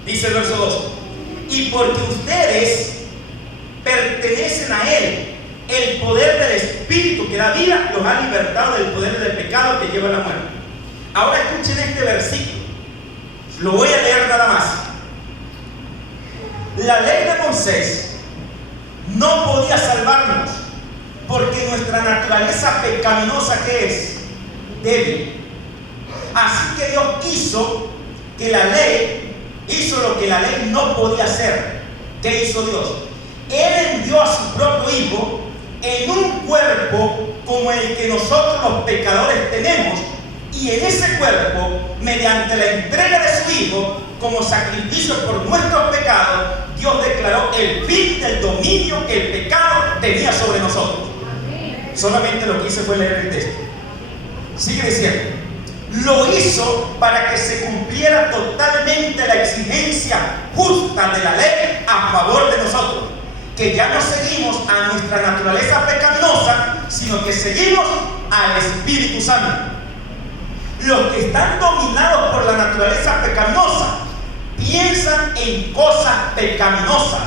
Dice el verso 2. Y porque ustedes pertenecen a Él, el poder del Espíritu que da vida los ha libertado del poder del pecado que lleva a la muerte. Ahora escuchen este versículo. Lo voy a leer nada más. La ley de Moisés no podía salvarnos porque nuestra naturaleza pecaminosa, ¿qué es? Débil. Así que Dios hizo que la ley, hizo lo que la ley no podía hacer. ¿Qué hizo Dios? Él envió a su propio Hijo en un cuerpo como el que nosotros los pecadores tenemos, y en ese cuerpo, mediante la entrega de su Hijo como sacrificio por nuestros pecados, Dios declaró el fin del dominio que el pecado tenía sobre nosotros. Solamente lo que hice fue leer el texto. Sigue diciendo: lo hizo para que se cumpliera totalmente la exigencia justa de la ley a favor de nosotros, que ya no seguimos a nuestra naturaleza pecaminosa, sino que seguimos al Espíritu Santo. Los que están dominados por la naturaleza pecaminosa piensan en cosas pecaminosas,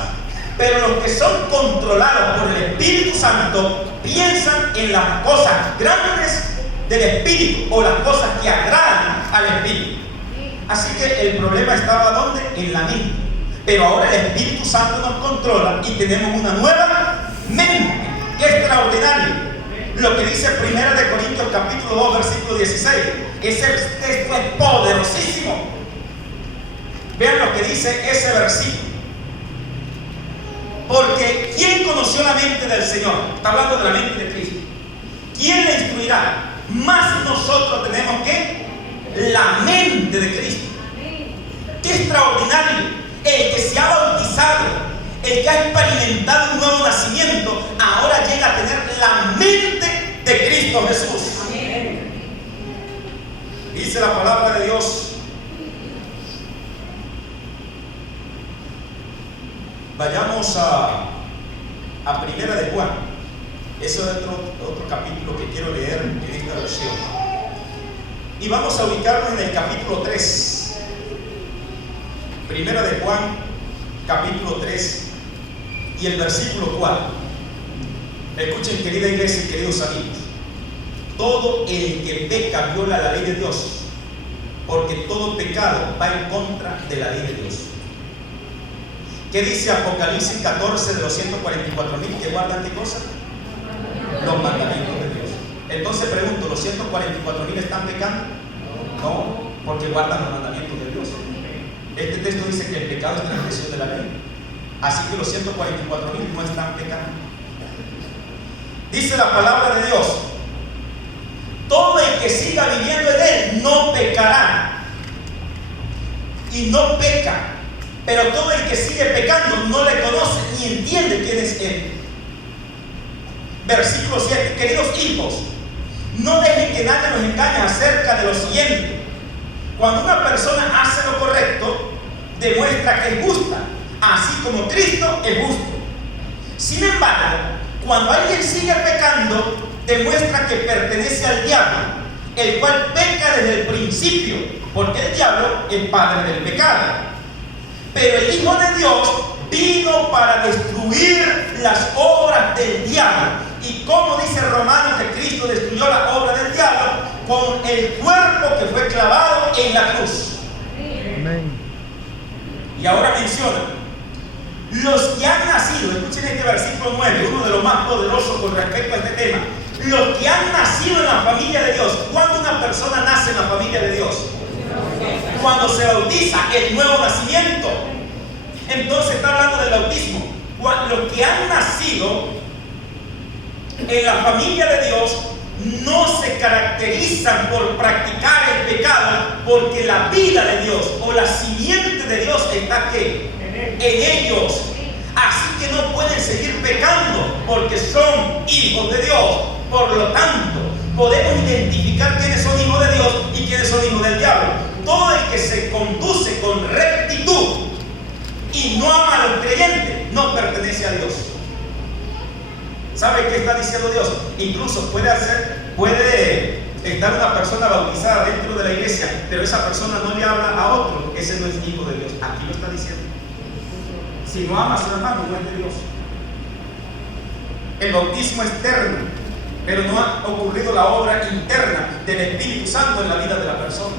pero los que son controlados por el Espíritu Santo piensan en las cosas grandes del Espíritu, o las cosas que agradan al Espíritu. Así que el problema estaba ¿dónde? En la mente. Pero ahora el Espíritu Santo nos controla y tenemos una nueva mente. ¡Qué extraordinario! Lo que dice 1 Corintios capítulo 2 versículo 16. Ese texto es poderosísimo. Vean lo que dice ese versículo. Porque ¿quién conoció la mente del Señor? Está hablando de la mente de Cristo. ¿Quién le instruirá? Más nosotros tenemos que la mente de Cristo. ¡Qué extraordinario! El que se ha bautizado, el que ha experimentado un nuevo nacimiento, ahora llega a tener la mente de Cristo Jesús. Dice la palabra de Dios. Vayamos a Primera de Juan. Eso es otro capítulo que quiero leer en esta versión. Y vamos a ubicarnos en el capítulo 3. Primera de Juan, capítulo 3 y el versículo 4. Escuchen, querida iglesia y queridos amigos. Todo el que peca viola la ley de Dios, porque todo pecado va en contra de la ley de Dios. ¿Qué dice Apocalipsis 14 de los 144,000 que guardan qué cosa? Los mandamientos de Dios. Entonces pregunto, ¿los 144,000 están pecando? No, porque guardan los mandamientos de Dios. Este texto dice que el pecado es transgresión de la ley. Así que los 144,000 no están pecando. Dice la palabra de Dios: todo el que siga viviendo en Él no pecará. Y no peca. Pero todo el que sigue pecando no le conoce ni entiende quién es Él. Versículo 7. Queridos hijos, no dejen que nadie nos engañe acerca de lo siguiente. Cuando una persona hace lo correcto, demuestra que es justa, así como Cristo es justo. Sin embargo, cuando alguien sigue pecando, demuestra que pertenece al diablo, el cual peca desde el principio, porque el diablo es padre del pecado. Pero el Hijo de Dios vino para destruir las obras del diablo. Y como dice Romanos que Cristo destruyó la obra del diablo con el cuerpo que fue clavado en la cruz. Amén. Y ahora menciona: los que han nacido, escuchen este versículo 9, uno de los más poderosos con respecto a este tema. Los que han nacido en la familia de Dios. ¿Cuándo una persona nace en la familia de Dios? Cuando se bautiza, el nuevo nacimiento. Entonces está hablando del bautismo. Los que han nacido en la familia de Dios no se caracterizan por practicar el pecado, porque la vida de Dios o la simiente de Dios está ¿qué? En ellos. Así que no pueden seguir pecando porque son hijos de Dios. Por lo tanto, podemos identificar quiénes son hijos de Dios y quiénes son hijos del diablo. Todo el que se conduce con rectitud y no ama a los creyentes no pertenece a Dios. ¿Sabe qué está diciendo Dios? Incluso puede estar una persona bautizada dentro de la iglesia, pero esa persona no le habla a otro. Ese no es hijo de Dios. Aquí lo está diciendo. Si no ama a su hermano, no es de Dios. El bautismo es eterno, pero no ha ocurrido la obra interna del Espíritu Santo en la vida de la persona.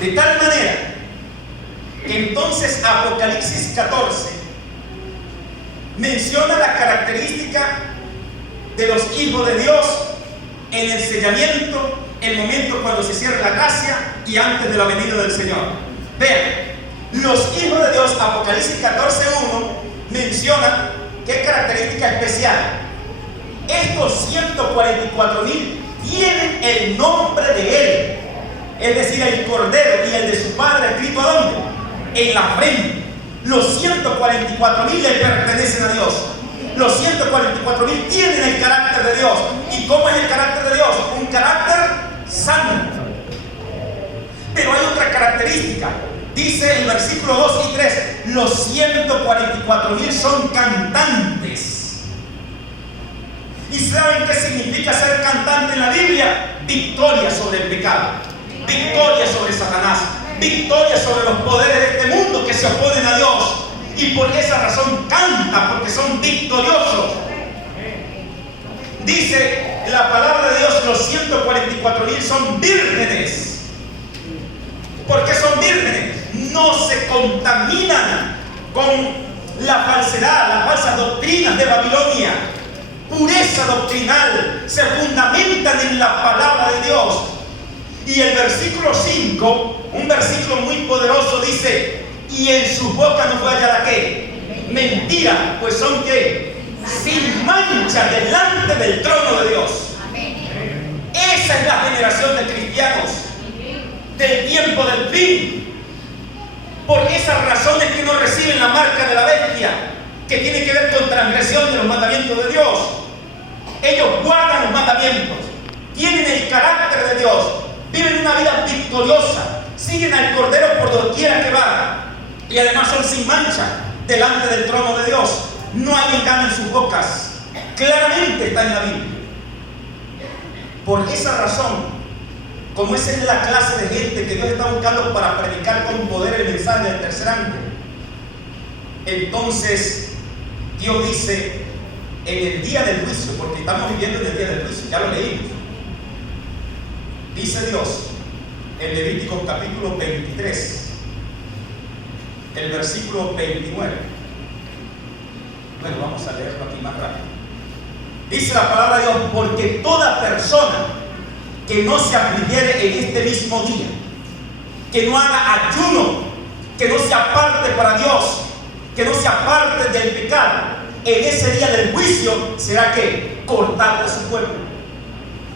De tal manera que entonces Apocalipsis 14 menciona la característica de los hijos de Dios en el sellamiento, el momento cuando se cierra la gracia y antes de la venida del Señor. Vean, los hijos de Dios, Apocalipsis 14:1 menciona qué característica especial. Estos 144,000 tienen el nombre de Él, es decir, el Cordero, y el de su Padre escrito ¿a dónde? En la frente. Los 144,000 le pertenecen a Dios. Los 144,000 tienen el carácter de Dios. ¿Y cómo es el carácter de Dios? Un carácter santo. Pero hay otra característica. Dice el versículo 2 y 3, los 144,000 son cantantes. ¿Y saben qué significa ser cantante en la Biblia? Victoria sobre el pecado, victoria sobre Satanás, victoria sobre los poderes de este mundo que se oponen a Dios. Y por esa razón canta, porque son victoriosos. Dice la palabra de Dios, los 144,000 son vírgenes. ¿Por qué son vírgenes? No se contaminan con la falsedad, las falsas doctrinas de Babilonia. Pureza doctrinal, se fundamentan en la palabra de Dios. Y el versículo 5, un versículo muy poderoso, dice: y en su boca no fue hallada ¿qué? Mentira, pues son ¿qué? Sin mancha delante del trono de Dios. Esa es la generación de cristianos del tiempo del fin. Por esas razones que no reciben la marca de la bestia, que tiene que ver con transgresión de los mandamientos de Dios. Ellos guardan los mandamientos, tienen el carácter de Dios, viven una vida victoriosa, siguen al Cordero por doquiera que va, y además son sin mancha delante del trono de Dios. No hay engaño en sus bocas. Claramente está en la Biblia. Por esa razón, como esa es la clase de gente que Dios está buscando para predicar con poder el mensaje del tercer ángel, entonces Dios dice en el día del juicio, porque estamos viviendo en el día del juicio, ya lo leímos. Dice Dios en Levítico capítulo 23, el versículo 29. Bueno, vamos a leerlo aquí más rápido. Dice la palabra de Dios: porque toda persona que no se afligiere en este mismo día, que no haga ayuno, que no se aparte para Dios, que no se aparte del pecado, en ese día del juicio será que cortado de su pueblo.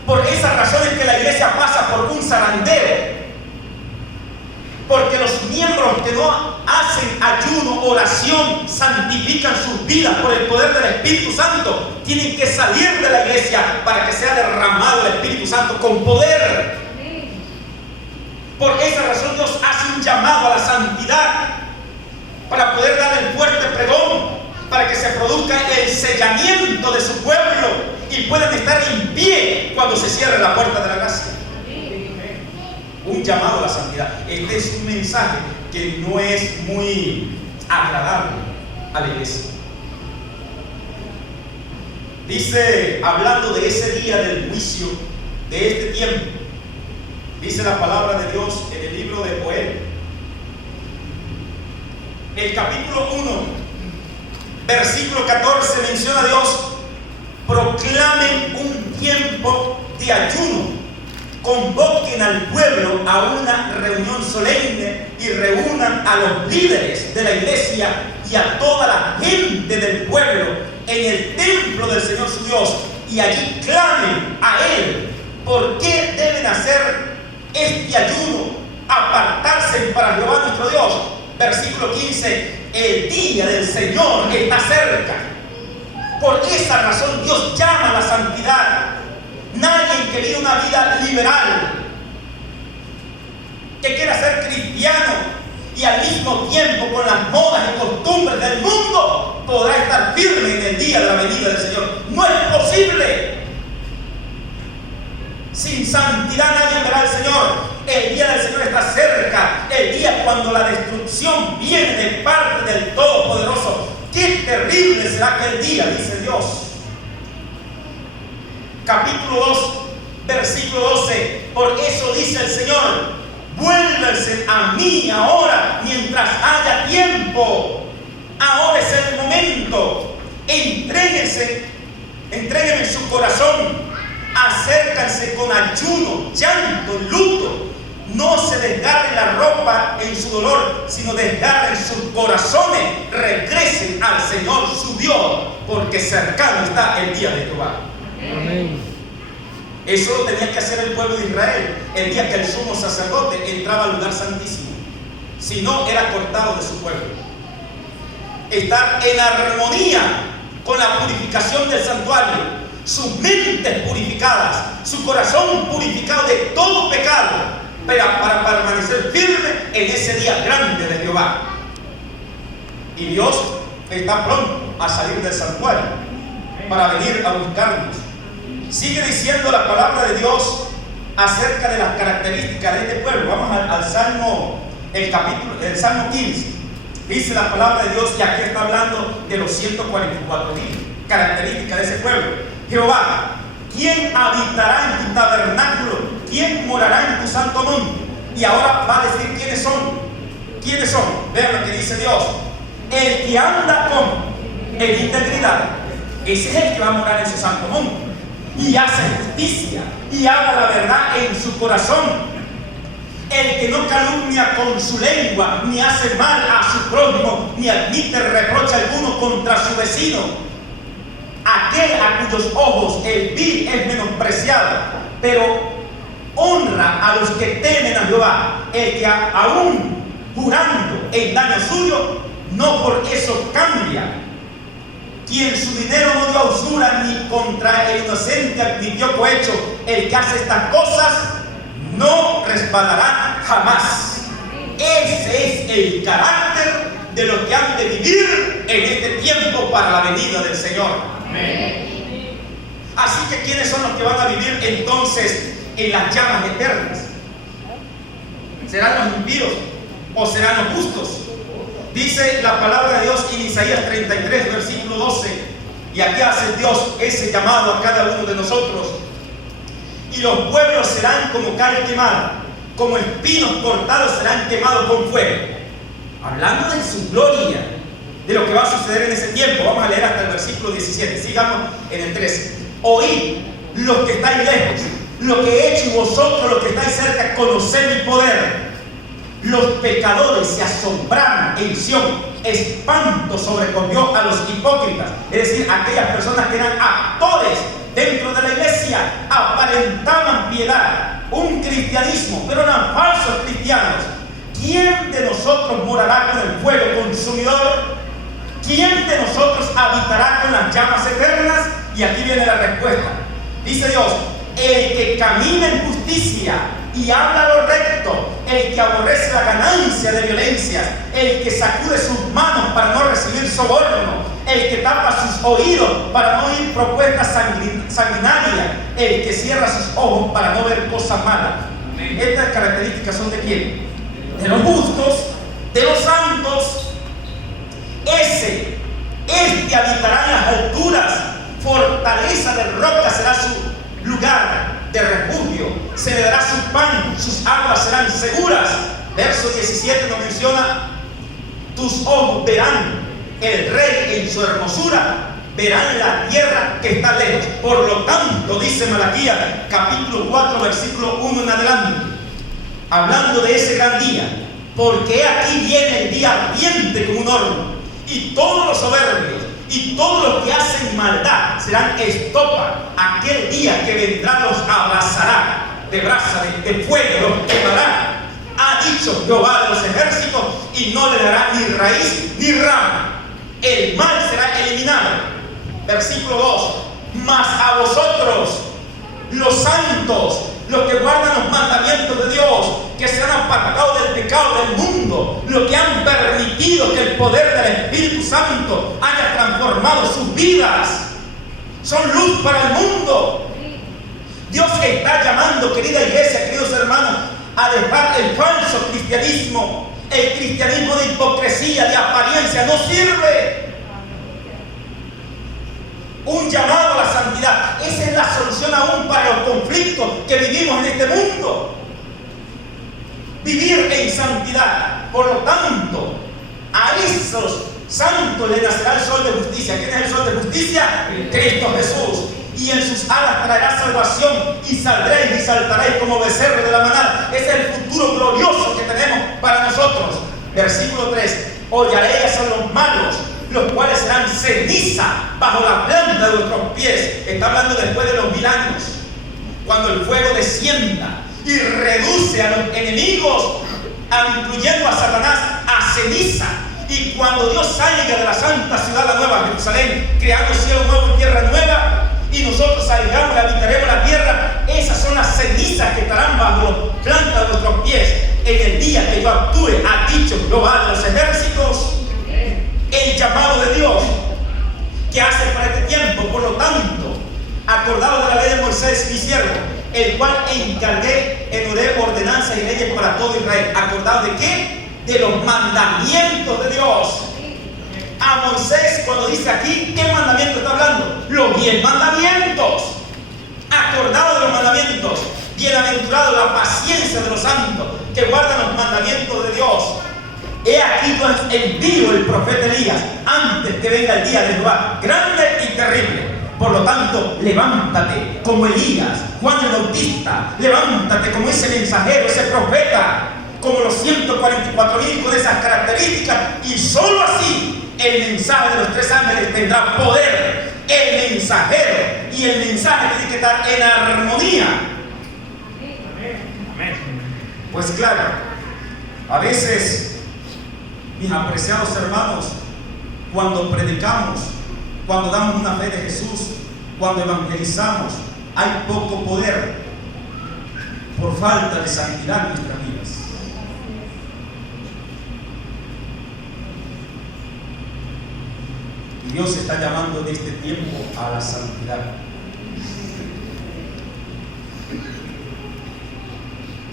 Por esa razón es que la iglesia pasa por un zarandero, porque los miembros que no hacen ayuno, oración, santifican sus vidas por el poder del Espíritu Santo, tienen que salir de la iglesia para que sea derramado el Espíritu Santo con poder. Por esa razón Dios hace un llamado a la santidad para poder dar el fuerte pregón, para que se produzca el sellamiento de su pueblo y puedan estar en pie cuando se cierre la puerta de la gracia. Un llamado a la santidad. Este es un mensaje que no es muy agradable a la iglesia. Dice, hablando de ese día del juicio, de este tiempo, dice la palabra de Dios en el libro de Joel, el capítulo 1, versículo 14, menciona a Dios: proclamen un tiempo de ayuno, convoquen al pueblo a una reunión solemne y reúnan a los líderes de la iglesia y a toda la gente del pueblo en el templo del Señor su Dios, y allí clamen a Él. ¿Por qué deben hacer este ayuno? Apartarse para Jehová nuestro Dios. Versículo 15: el día del Señor está cerca. Por esa razón Dios llama a la santidad. Nadie que vive una vida liberal, que quiera ser cristiano y al mismo tiempo con las modas y costumbres del mundo, podrá estar firme en el día de la venida del Señor. No es posible. Sin santidad nadie verá al Señor. El día del Señor está cerca. El día cuando la destrucción viene de parte del Todopoderoso. Qué terrible será aquel día, dice Dios. Capítulo 2, versículo 12. Por eso dice el Señor: vuélvanse a mí ahora, mientras haya tiempo. Ahora es el momento. Entréguenme su corazón. Acércanse con ayuno, llanto, luto. No se desgarren la ropa en su dolor, sino desgarren sus corazones. Regresen al Señor su Dios, porque cercano está el día de Jehová. Amén. Eso lo tenía que hacer el pueblo de Israel el día que el sumo sacerdote entraba al lugar santísimo. Si no, era cortado de su pueblo. Estar en armonía con la purificación del santuario, sus mentes purificadas, su corazón purificado de todo pecado, para permanecer firme en ese día grande de Jehová. Y Dios está pronto a salir del santuario para venir a buscarnos. Sigue diciendo la palabra de Dios acerca de las características de este pueblo. Vamos al Salmo, el Salmo 15. Dice la palabra de Dios, y aquí está hablando de los 144,000 características de ese pueblo. Jehová, ¿quién habitará en tu tabernáculo? ¿Quién morará en tu santo monte? Y ahora va a decir quiénes son. ¿Quiénes son? Vean lo que dice Dios. El que anda en integridad, ese es el que va a morar en su santo monte. Y hace justicia y habla la verdad en su corazón. El que no calumnia con su lengua, ni hace mal a su prójimo, ni admite reproche alguno contra su vecino. Aquel a cuyos ojos el vil es menospreciado, pero honra a los que temen a Jehová. El que aún jurando en daño suyo, no por eso cambia. Quien su dinero no dio usura, ni contra el inocente admitió cohecho. El que hace estas cosas no resbalará jamás. Ese es el carácter de los que han de vivir en este tiempo para la venida del Señor. Amén. Así que ¿quiénes son los que van a vivir entonces en las llamas eternas? ¿Serán los impíos o serán los justos? Dice la palabra de Dios en Isaías 33, versículo 12, y aquí hace Dios ese llamado a cada uno de nosotros. Y los pueblos serán como cal quemada, como espinos cortados serán quemados con fuego. Hablando de su gloria, de lo que va a suceder en ese tiempo. Vamos a leer hasta el versículo 17, sigamos en el 13. Oíd los que estáis lejos, lo que he hecho, y vosotros los que estáis cerca, conoced mi poder. Los pecadores se asombraron en Sión, espanto sobrecogió a los hipócritas, es decir, aquellas personas que eran actores dentro de la iglesia, aparentaban piedad, un cristianismo, pero eran falsos cristianos. ¿Quién de nosotros morará con el fuego consumidor? ¿Quién de nosotros habitará con las llamas eternas? Y aquí viene la respuesta. Dice Dios: el que camina en justicia y habla lo recto, el que aborrece la ganancia de violencias, el que sacude sus manos para no recibir soborno, el que tapa sus oídos para no oír propuestas sanguinarias, el que cierra sus ojos para no ver cosas malas. Estas características son ¿de quién? De los justos, de los santos. Este habitará en las alturas, fortaleza de roca será su lugar de refugio, se le dará su pan, sus aguas serán seguras. Verso 17 nos menciona: tus ojos verán el rey en su hermosura, verán la tierra que está lejos. Por lo tanto, dice Malaquías, capítulo 4, versículo 1 en adelante, hablando de ese gran día, porque aquí viene el día ardiente como un horno, y todos los soberbios y todos los que hacen maldad serán estopa. Aquel día que vendrá los abrazará de brasa, de fuego, los quemará, ha dicho Jehová de los ejércitos, y no le dará ni raíz ni rama. El mal será eliminado. Versículo 2: mas a vosotros, los santos, los que guardan los mandamientos de Dios, que se han apartado del pecado del mundo, los que han permitido que el poder del Espíritu Santo haya transformado sus vidas, son luz para el mundo. Dios está llamando, querida iglesia, queridos hermanos, a dejar el falso cristianismo. El cristianismo de hipocresía, de apariencia, no sirve. Un llamado a la santidad. Esa es la solución aún para los conflictos que vivimos en este mundo. Vivir en santidad. Por lo tanto, a esos santos les nacerá el sol de justicia. ¿Quién es el sol de justicia? Cristo Jesús. Y en sus alas traerá salvación, y saldréis y saltaréis como becerros de la manada. Ese es el futuro glorioso que tenemos para nosotros. Versículo 3: hollaréis a los malos, los cuales serán ceniza bajo la planta de vuestros pies. Está hablando después de los 1000 años, cuando el fuego descienda y reduce a los enemigos, incluyendo a Satanás, a ceniza. Y cuando Dios salga de la santa ciudad, la nueva Jerusalén, creando cielo nuevo y tierra nueva, y nosotros salgamos y habitaremos la tierra, esas son las cenizas que estarán bajo la planta de nuestros pies en el día que yo actúe, ha dicho Jehová de los ejércitos. El llamado de Dios que hace para este tiempo. Por lo tanto, acordado de la ley de Moisés mi siervo, el cual encargué en Horeb ordenanzas y leyes para todo Israel. ¿Acordado de qué? De los mandamientos de Dios. A Moisés, cuando dice aquí, ¿qué mandamiento está hablando? Los 10 mandamientos. Acordado de los mandamientos. Bienaventurado la paciencia de los santos que guardan los mandamientos de Dios. He aquí yo envío el profeta Elías antes que venga el día de Jehová, grande y terrible. Por lo tanto, levántate como Elías, Juan el Bautista. Levántate como ese mensajero, ese profeta, como los 144,000 con esas características, y solo así el mensaje de los 3 ángeles tendrá poder. El mensajero y el mensaje tienen que estar en armonía. Amén. Pues claro, a veces, mis apreciados hermanos, cuando predicamos, cuando damos una fe de Jesús, cuando evangelizamos, hay poco poder por falta de santidad en nuestras vidas. Dios está llamando en este tiempo a la santidad.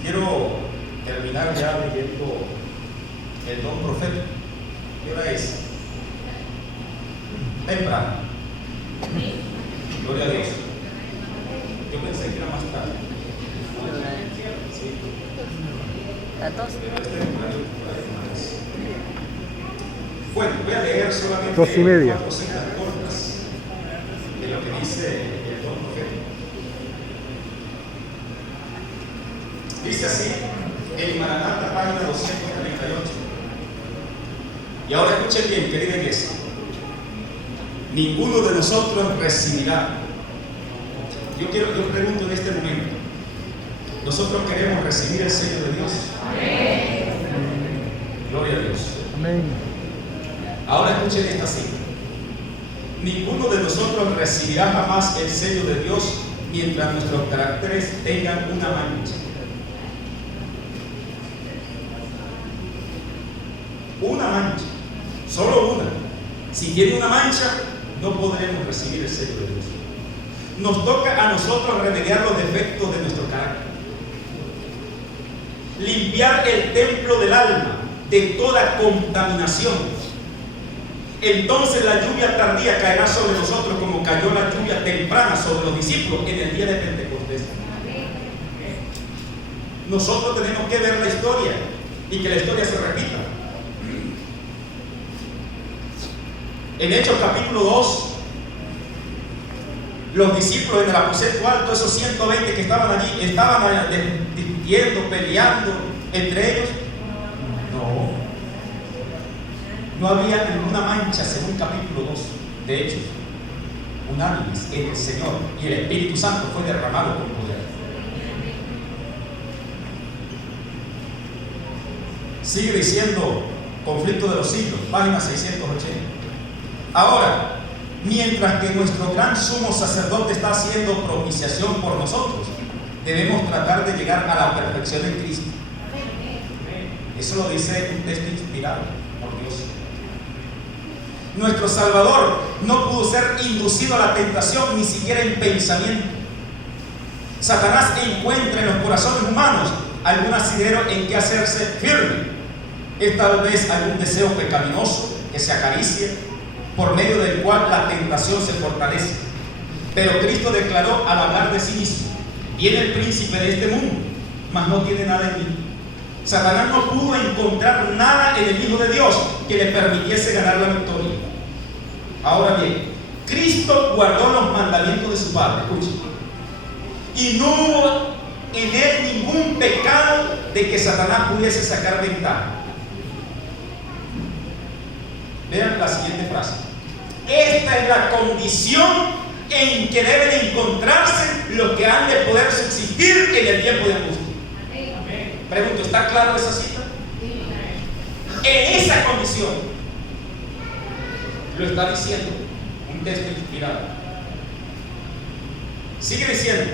Quiero terminar ya leyendo el don profético. ¿Qué hora es? Temprano. Gloria a Dios. Yo pensé que era más tarde. Sí. Las 12. Bueno, voy a leer solamente 2:30. 4 citas cortas de lo que dice el don profético. Dice así, en Maranatha, página 238. Y ahora escuchen bien, querida iglesia. Ninguno de nosotros recibirá. Yo pregunto en este momento, ¿nosotros queremos recibir el sello de Dios? Amén. Gloria a Dios. Amén. Ahora escuchen esta cita. Ninguno de nosotros recibirá jamás el sello de Dios mientras nuestros caracteres tengan una mancha. Una mancha, solo una. Si tiene una mancha, no podremos recibir el sello de Dios. Nos toca a nosotros remediar los defectos de nuestro carácter, limpiar el templo del alma de toda contaminación. Entonces la lluvia tardía caerá sobre nosotros como cayó la lluvia temprana sobre los discípulos en el día de Pentecostés. Nosotros tenemos que ver la historia y que la historia se repita. En Hechos capítulo 2, Los discípulos en el aposento alto, esos 120 que estaban allí, estaban discutiendo, peleando entre ellos. No había ninguna mancha, según capítulo 2 de Hechos. Unánimes en el Señor, y el Espíritu Santo fue derramado con poder. Sigue diciendo conflicto de los siglos, página 680. Ahora, mientras que nuestro gran sumo sacerdote está haciendo propiciación por nosotros, debemos tratar de llegar a la perfección en Cristo. Eso lo dice un texto inspirado por Dios. Nuestro Salvador no pudo ser inducido a la tentación ni siquiera en pensamiento. Satanás encuentra en los corazones humanos algún asidero en que hacerse firme. Es tal vez algún deseo pecaminoso que se acaricia, por medio del cual la tentación se fortalece. Pero Cristo declaró al hablar de sí mismo: viene el príncipe de este mundo, mas no tiene nada en mí. Satanás no pudo encontrar nada en el Hijo de Dios que le permitiese ganar la victoria. Ahora bien, Cristo guardó los mandamientos de su Padre, escuchen, y no hubo en él ningún pecado de que Satanás pudiese sacar ventaja. Vean la siguiente frase: esta es la condición en que deben encontrarse los que han de poder subsistir en el tiempo de angustia. Pregunto, ¿está claro esa cita? En esa condición lo está diciendo un texto inspirado. Sigue diciendo: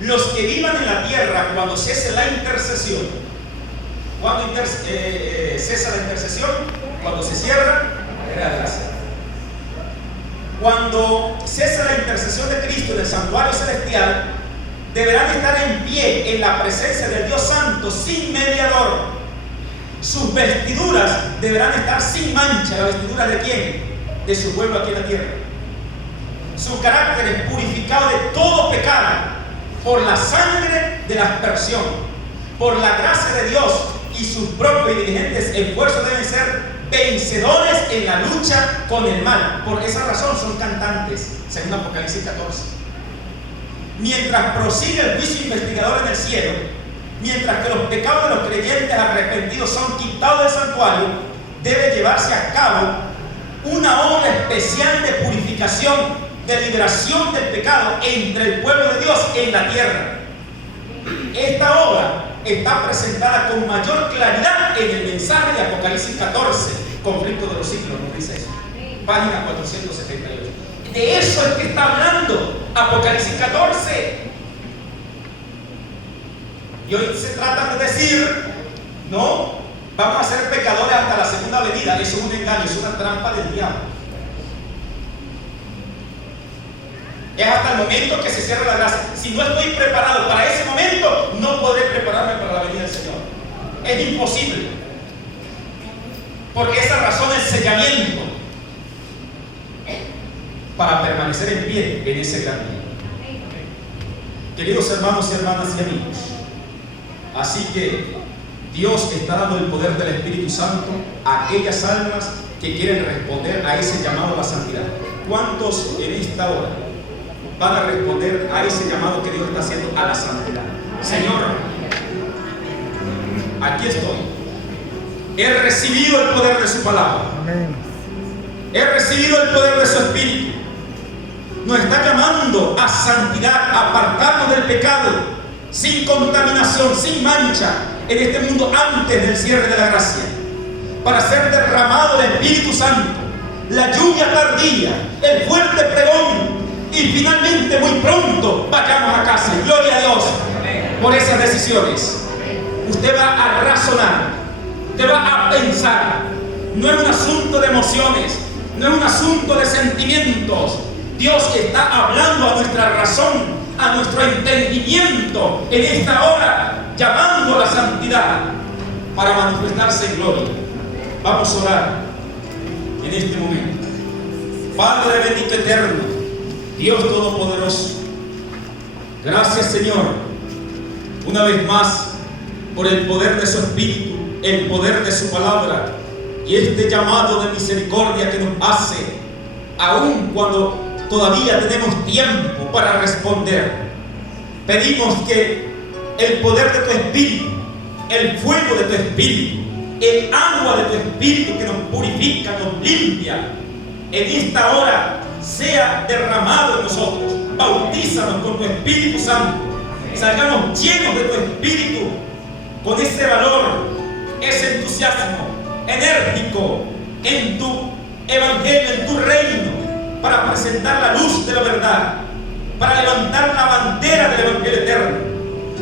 los que vivan en la tierra cuando cese la intercesión. ¿Cuándo cesa la intercesión? Cuando se cierra la gracia. Cuando cesa la intercesión de Cristo en el santuario celestial, deberán estar en pie en la presencia del Dios Santo sin mediador. Sus vestiduras deberán estar sin mancha. ¿La vestidura de quién? De su pueblo aquí en la tierra. Su carácter es purificado de todo pecado por la sangre de la aspersión. Por la gracia de Dios y sus propios y diligentes esfuerzos deben ser vencedores en la lucha con el mal. Por esa razón son cantantes, según Apocalipsis 14. Mientras prosigue el juicio investigador en el cielo, mientras que los pecados de los creyentes arrepentidos son quitados del santuario, debe llevarse a cabo una obra especial de purificación, de liberación del pecado entre el pueblo de Dios en la tierra. Esta obra está presentada con mayor claridad en el mensaje de Apocalipsis 14, conflicto de los siglos, nos dice eso. Página 478. De eso es que está hablando Apocalipsis 14. Y hoy se trata de decir, no, vamos a ser pecadores hasta la segunda venida. Eso es un engaño, es una trampa del diablo. Es hasta el momento que se cierra la gracia. Si no estoy preparado para ese momento, no podré prepararme para la venida del Señor. Es imposible. Porque esa razón es sellamiento para permanecer en pie en ese gran día. Queridos hermanos y hermanas y amigos, así que Dios está dando el poder del Espíritu Santo a aquellas almas que quieren responder a ese llamado a la santidad. ¿Cuántos en esta hora van a responder a ese llamado que Dios está haciendo a la santidad? Señor, aquí estoy. He recibido el poder de su palabra. He recibido el poder de su Espíritu. Nos está llamando a santidad, a apartarnos del pecado, sin contaminación, sin mancha, en este mundo antes del cierre de la gracia, para ser derramado el Espíritu Santo, la lluvia tardía, el fuerte pregón, y finalmente muy pronto vayamos a casa. Gloria a Dios por esas decisiones. Usted va a razonar, usted va a pensar. No es un asunto de emociones, no es un asunto de sentimientos. Dios está hablando a nuestra razón, a nuestro entendimiento en esta hora, llamando a la santidad para manifestarse en gloria. Vamos a orar en este momento. Padre bendito eterno, Dios Todopoderoso, gracias Señor, una vez más, por el poder de su Espíritu, el poder de su palabra y este llamado de misericordia que nos hace, aun cuando todavía tenemos tiempo para responder. Pedimos que el poder de tu Espíritu, el fuego de tu Espíritu, el agua de tu Espíritu que nos purifica, nos limpia, en esta hora sea derramado en nosotros. Bautízanos con tu Espíritu Santo. Salgamos llenos de tu Espíritu, con ese valor, ese entusiasmo enérgico en tu evangelio, en tu reino, para presentar la luz de la verdad, para levantar la bandera del evangelio eterno,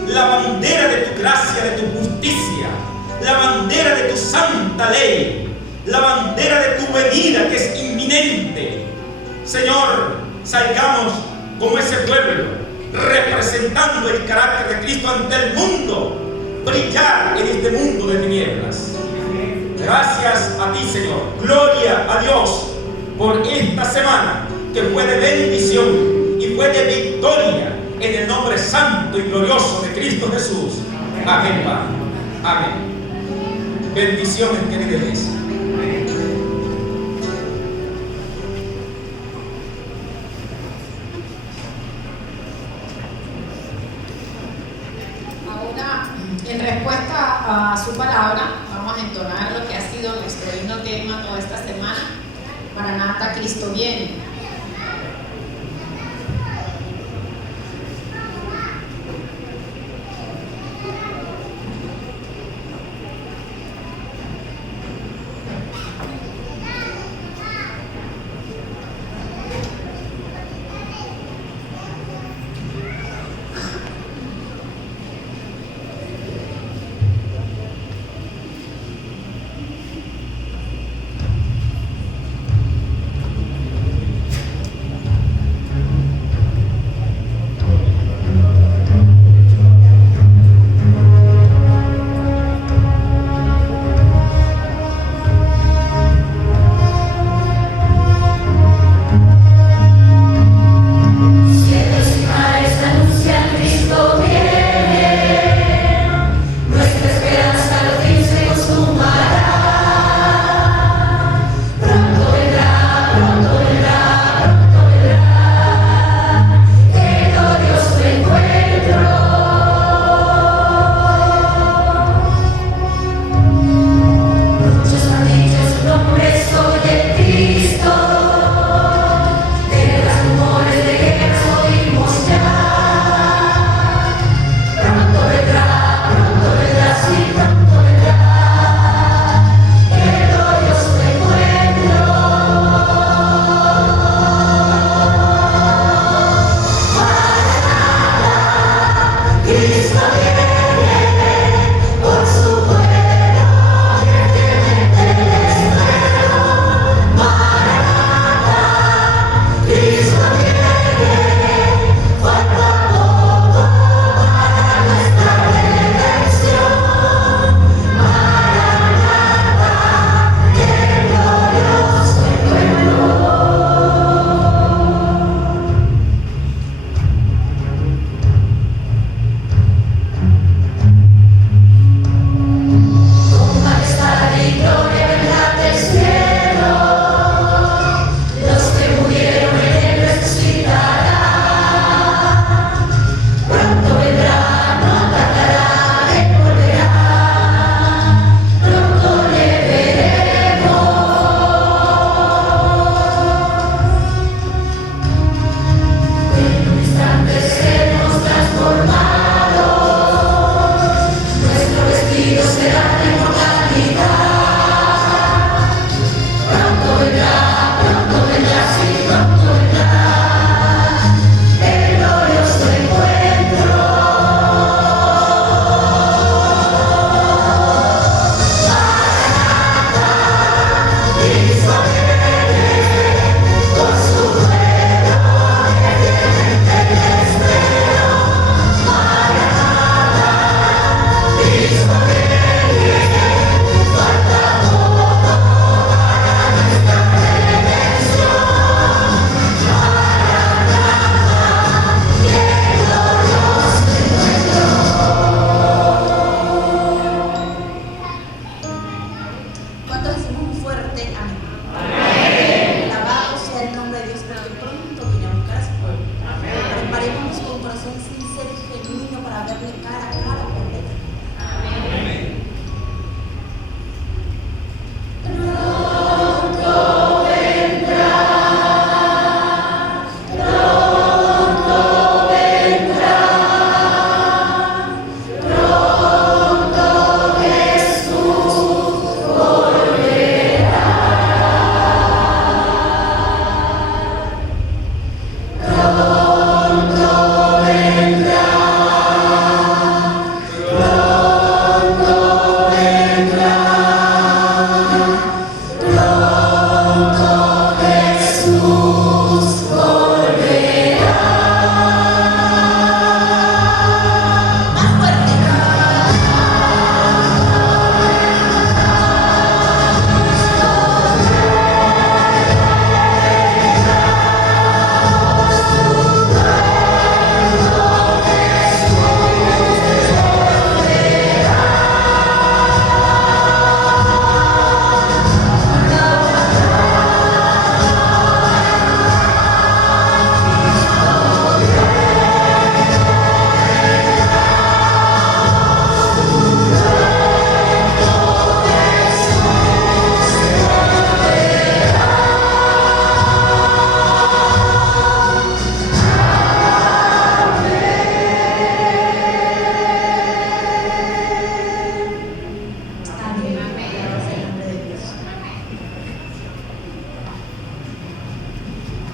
la bandera de tu gracia, de tu justicia, la bandera de tu santa ley, la bandera de tu venida que es inminente. Señor, salgamos como ese pueblo, representando el carácter de Cristo ante el mundo, brillar en este mundo de tinieblas. Gracias a ti, Señor. Gloria a Dios por esta semana que fue de bendición y fue de victoria en el nombre santo y glorioso de Cristo Jesús. Amén, Padre. Amén. Bendiciones, querida iglesia. Ahora, en respuesta a su palabra, vamos a entonar lo que ha sido nuestro himno tema toda esta semana. Maranata, Cristo viene.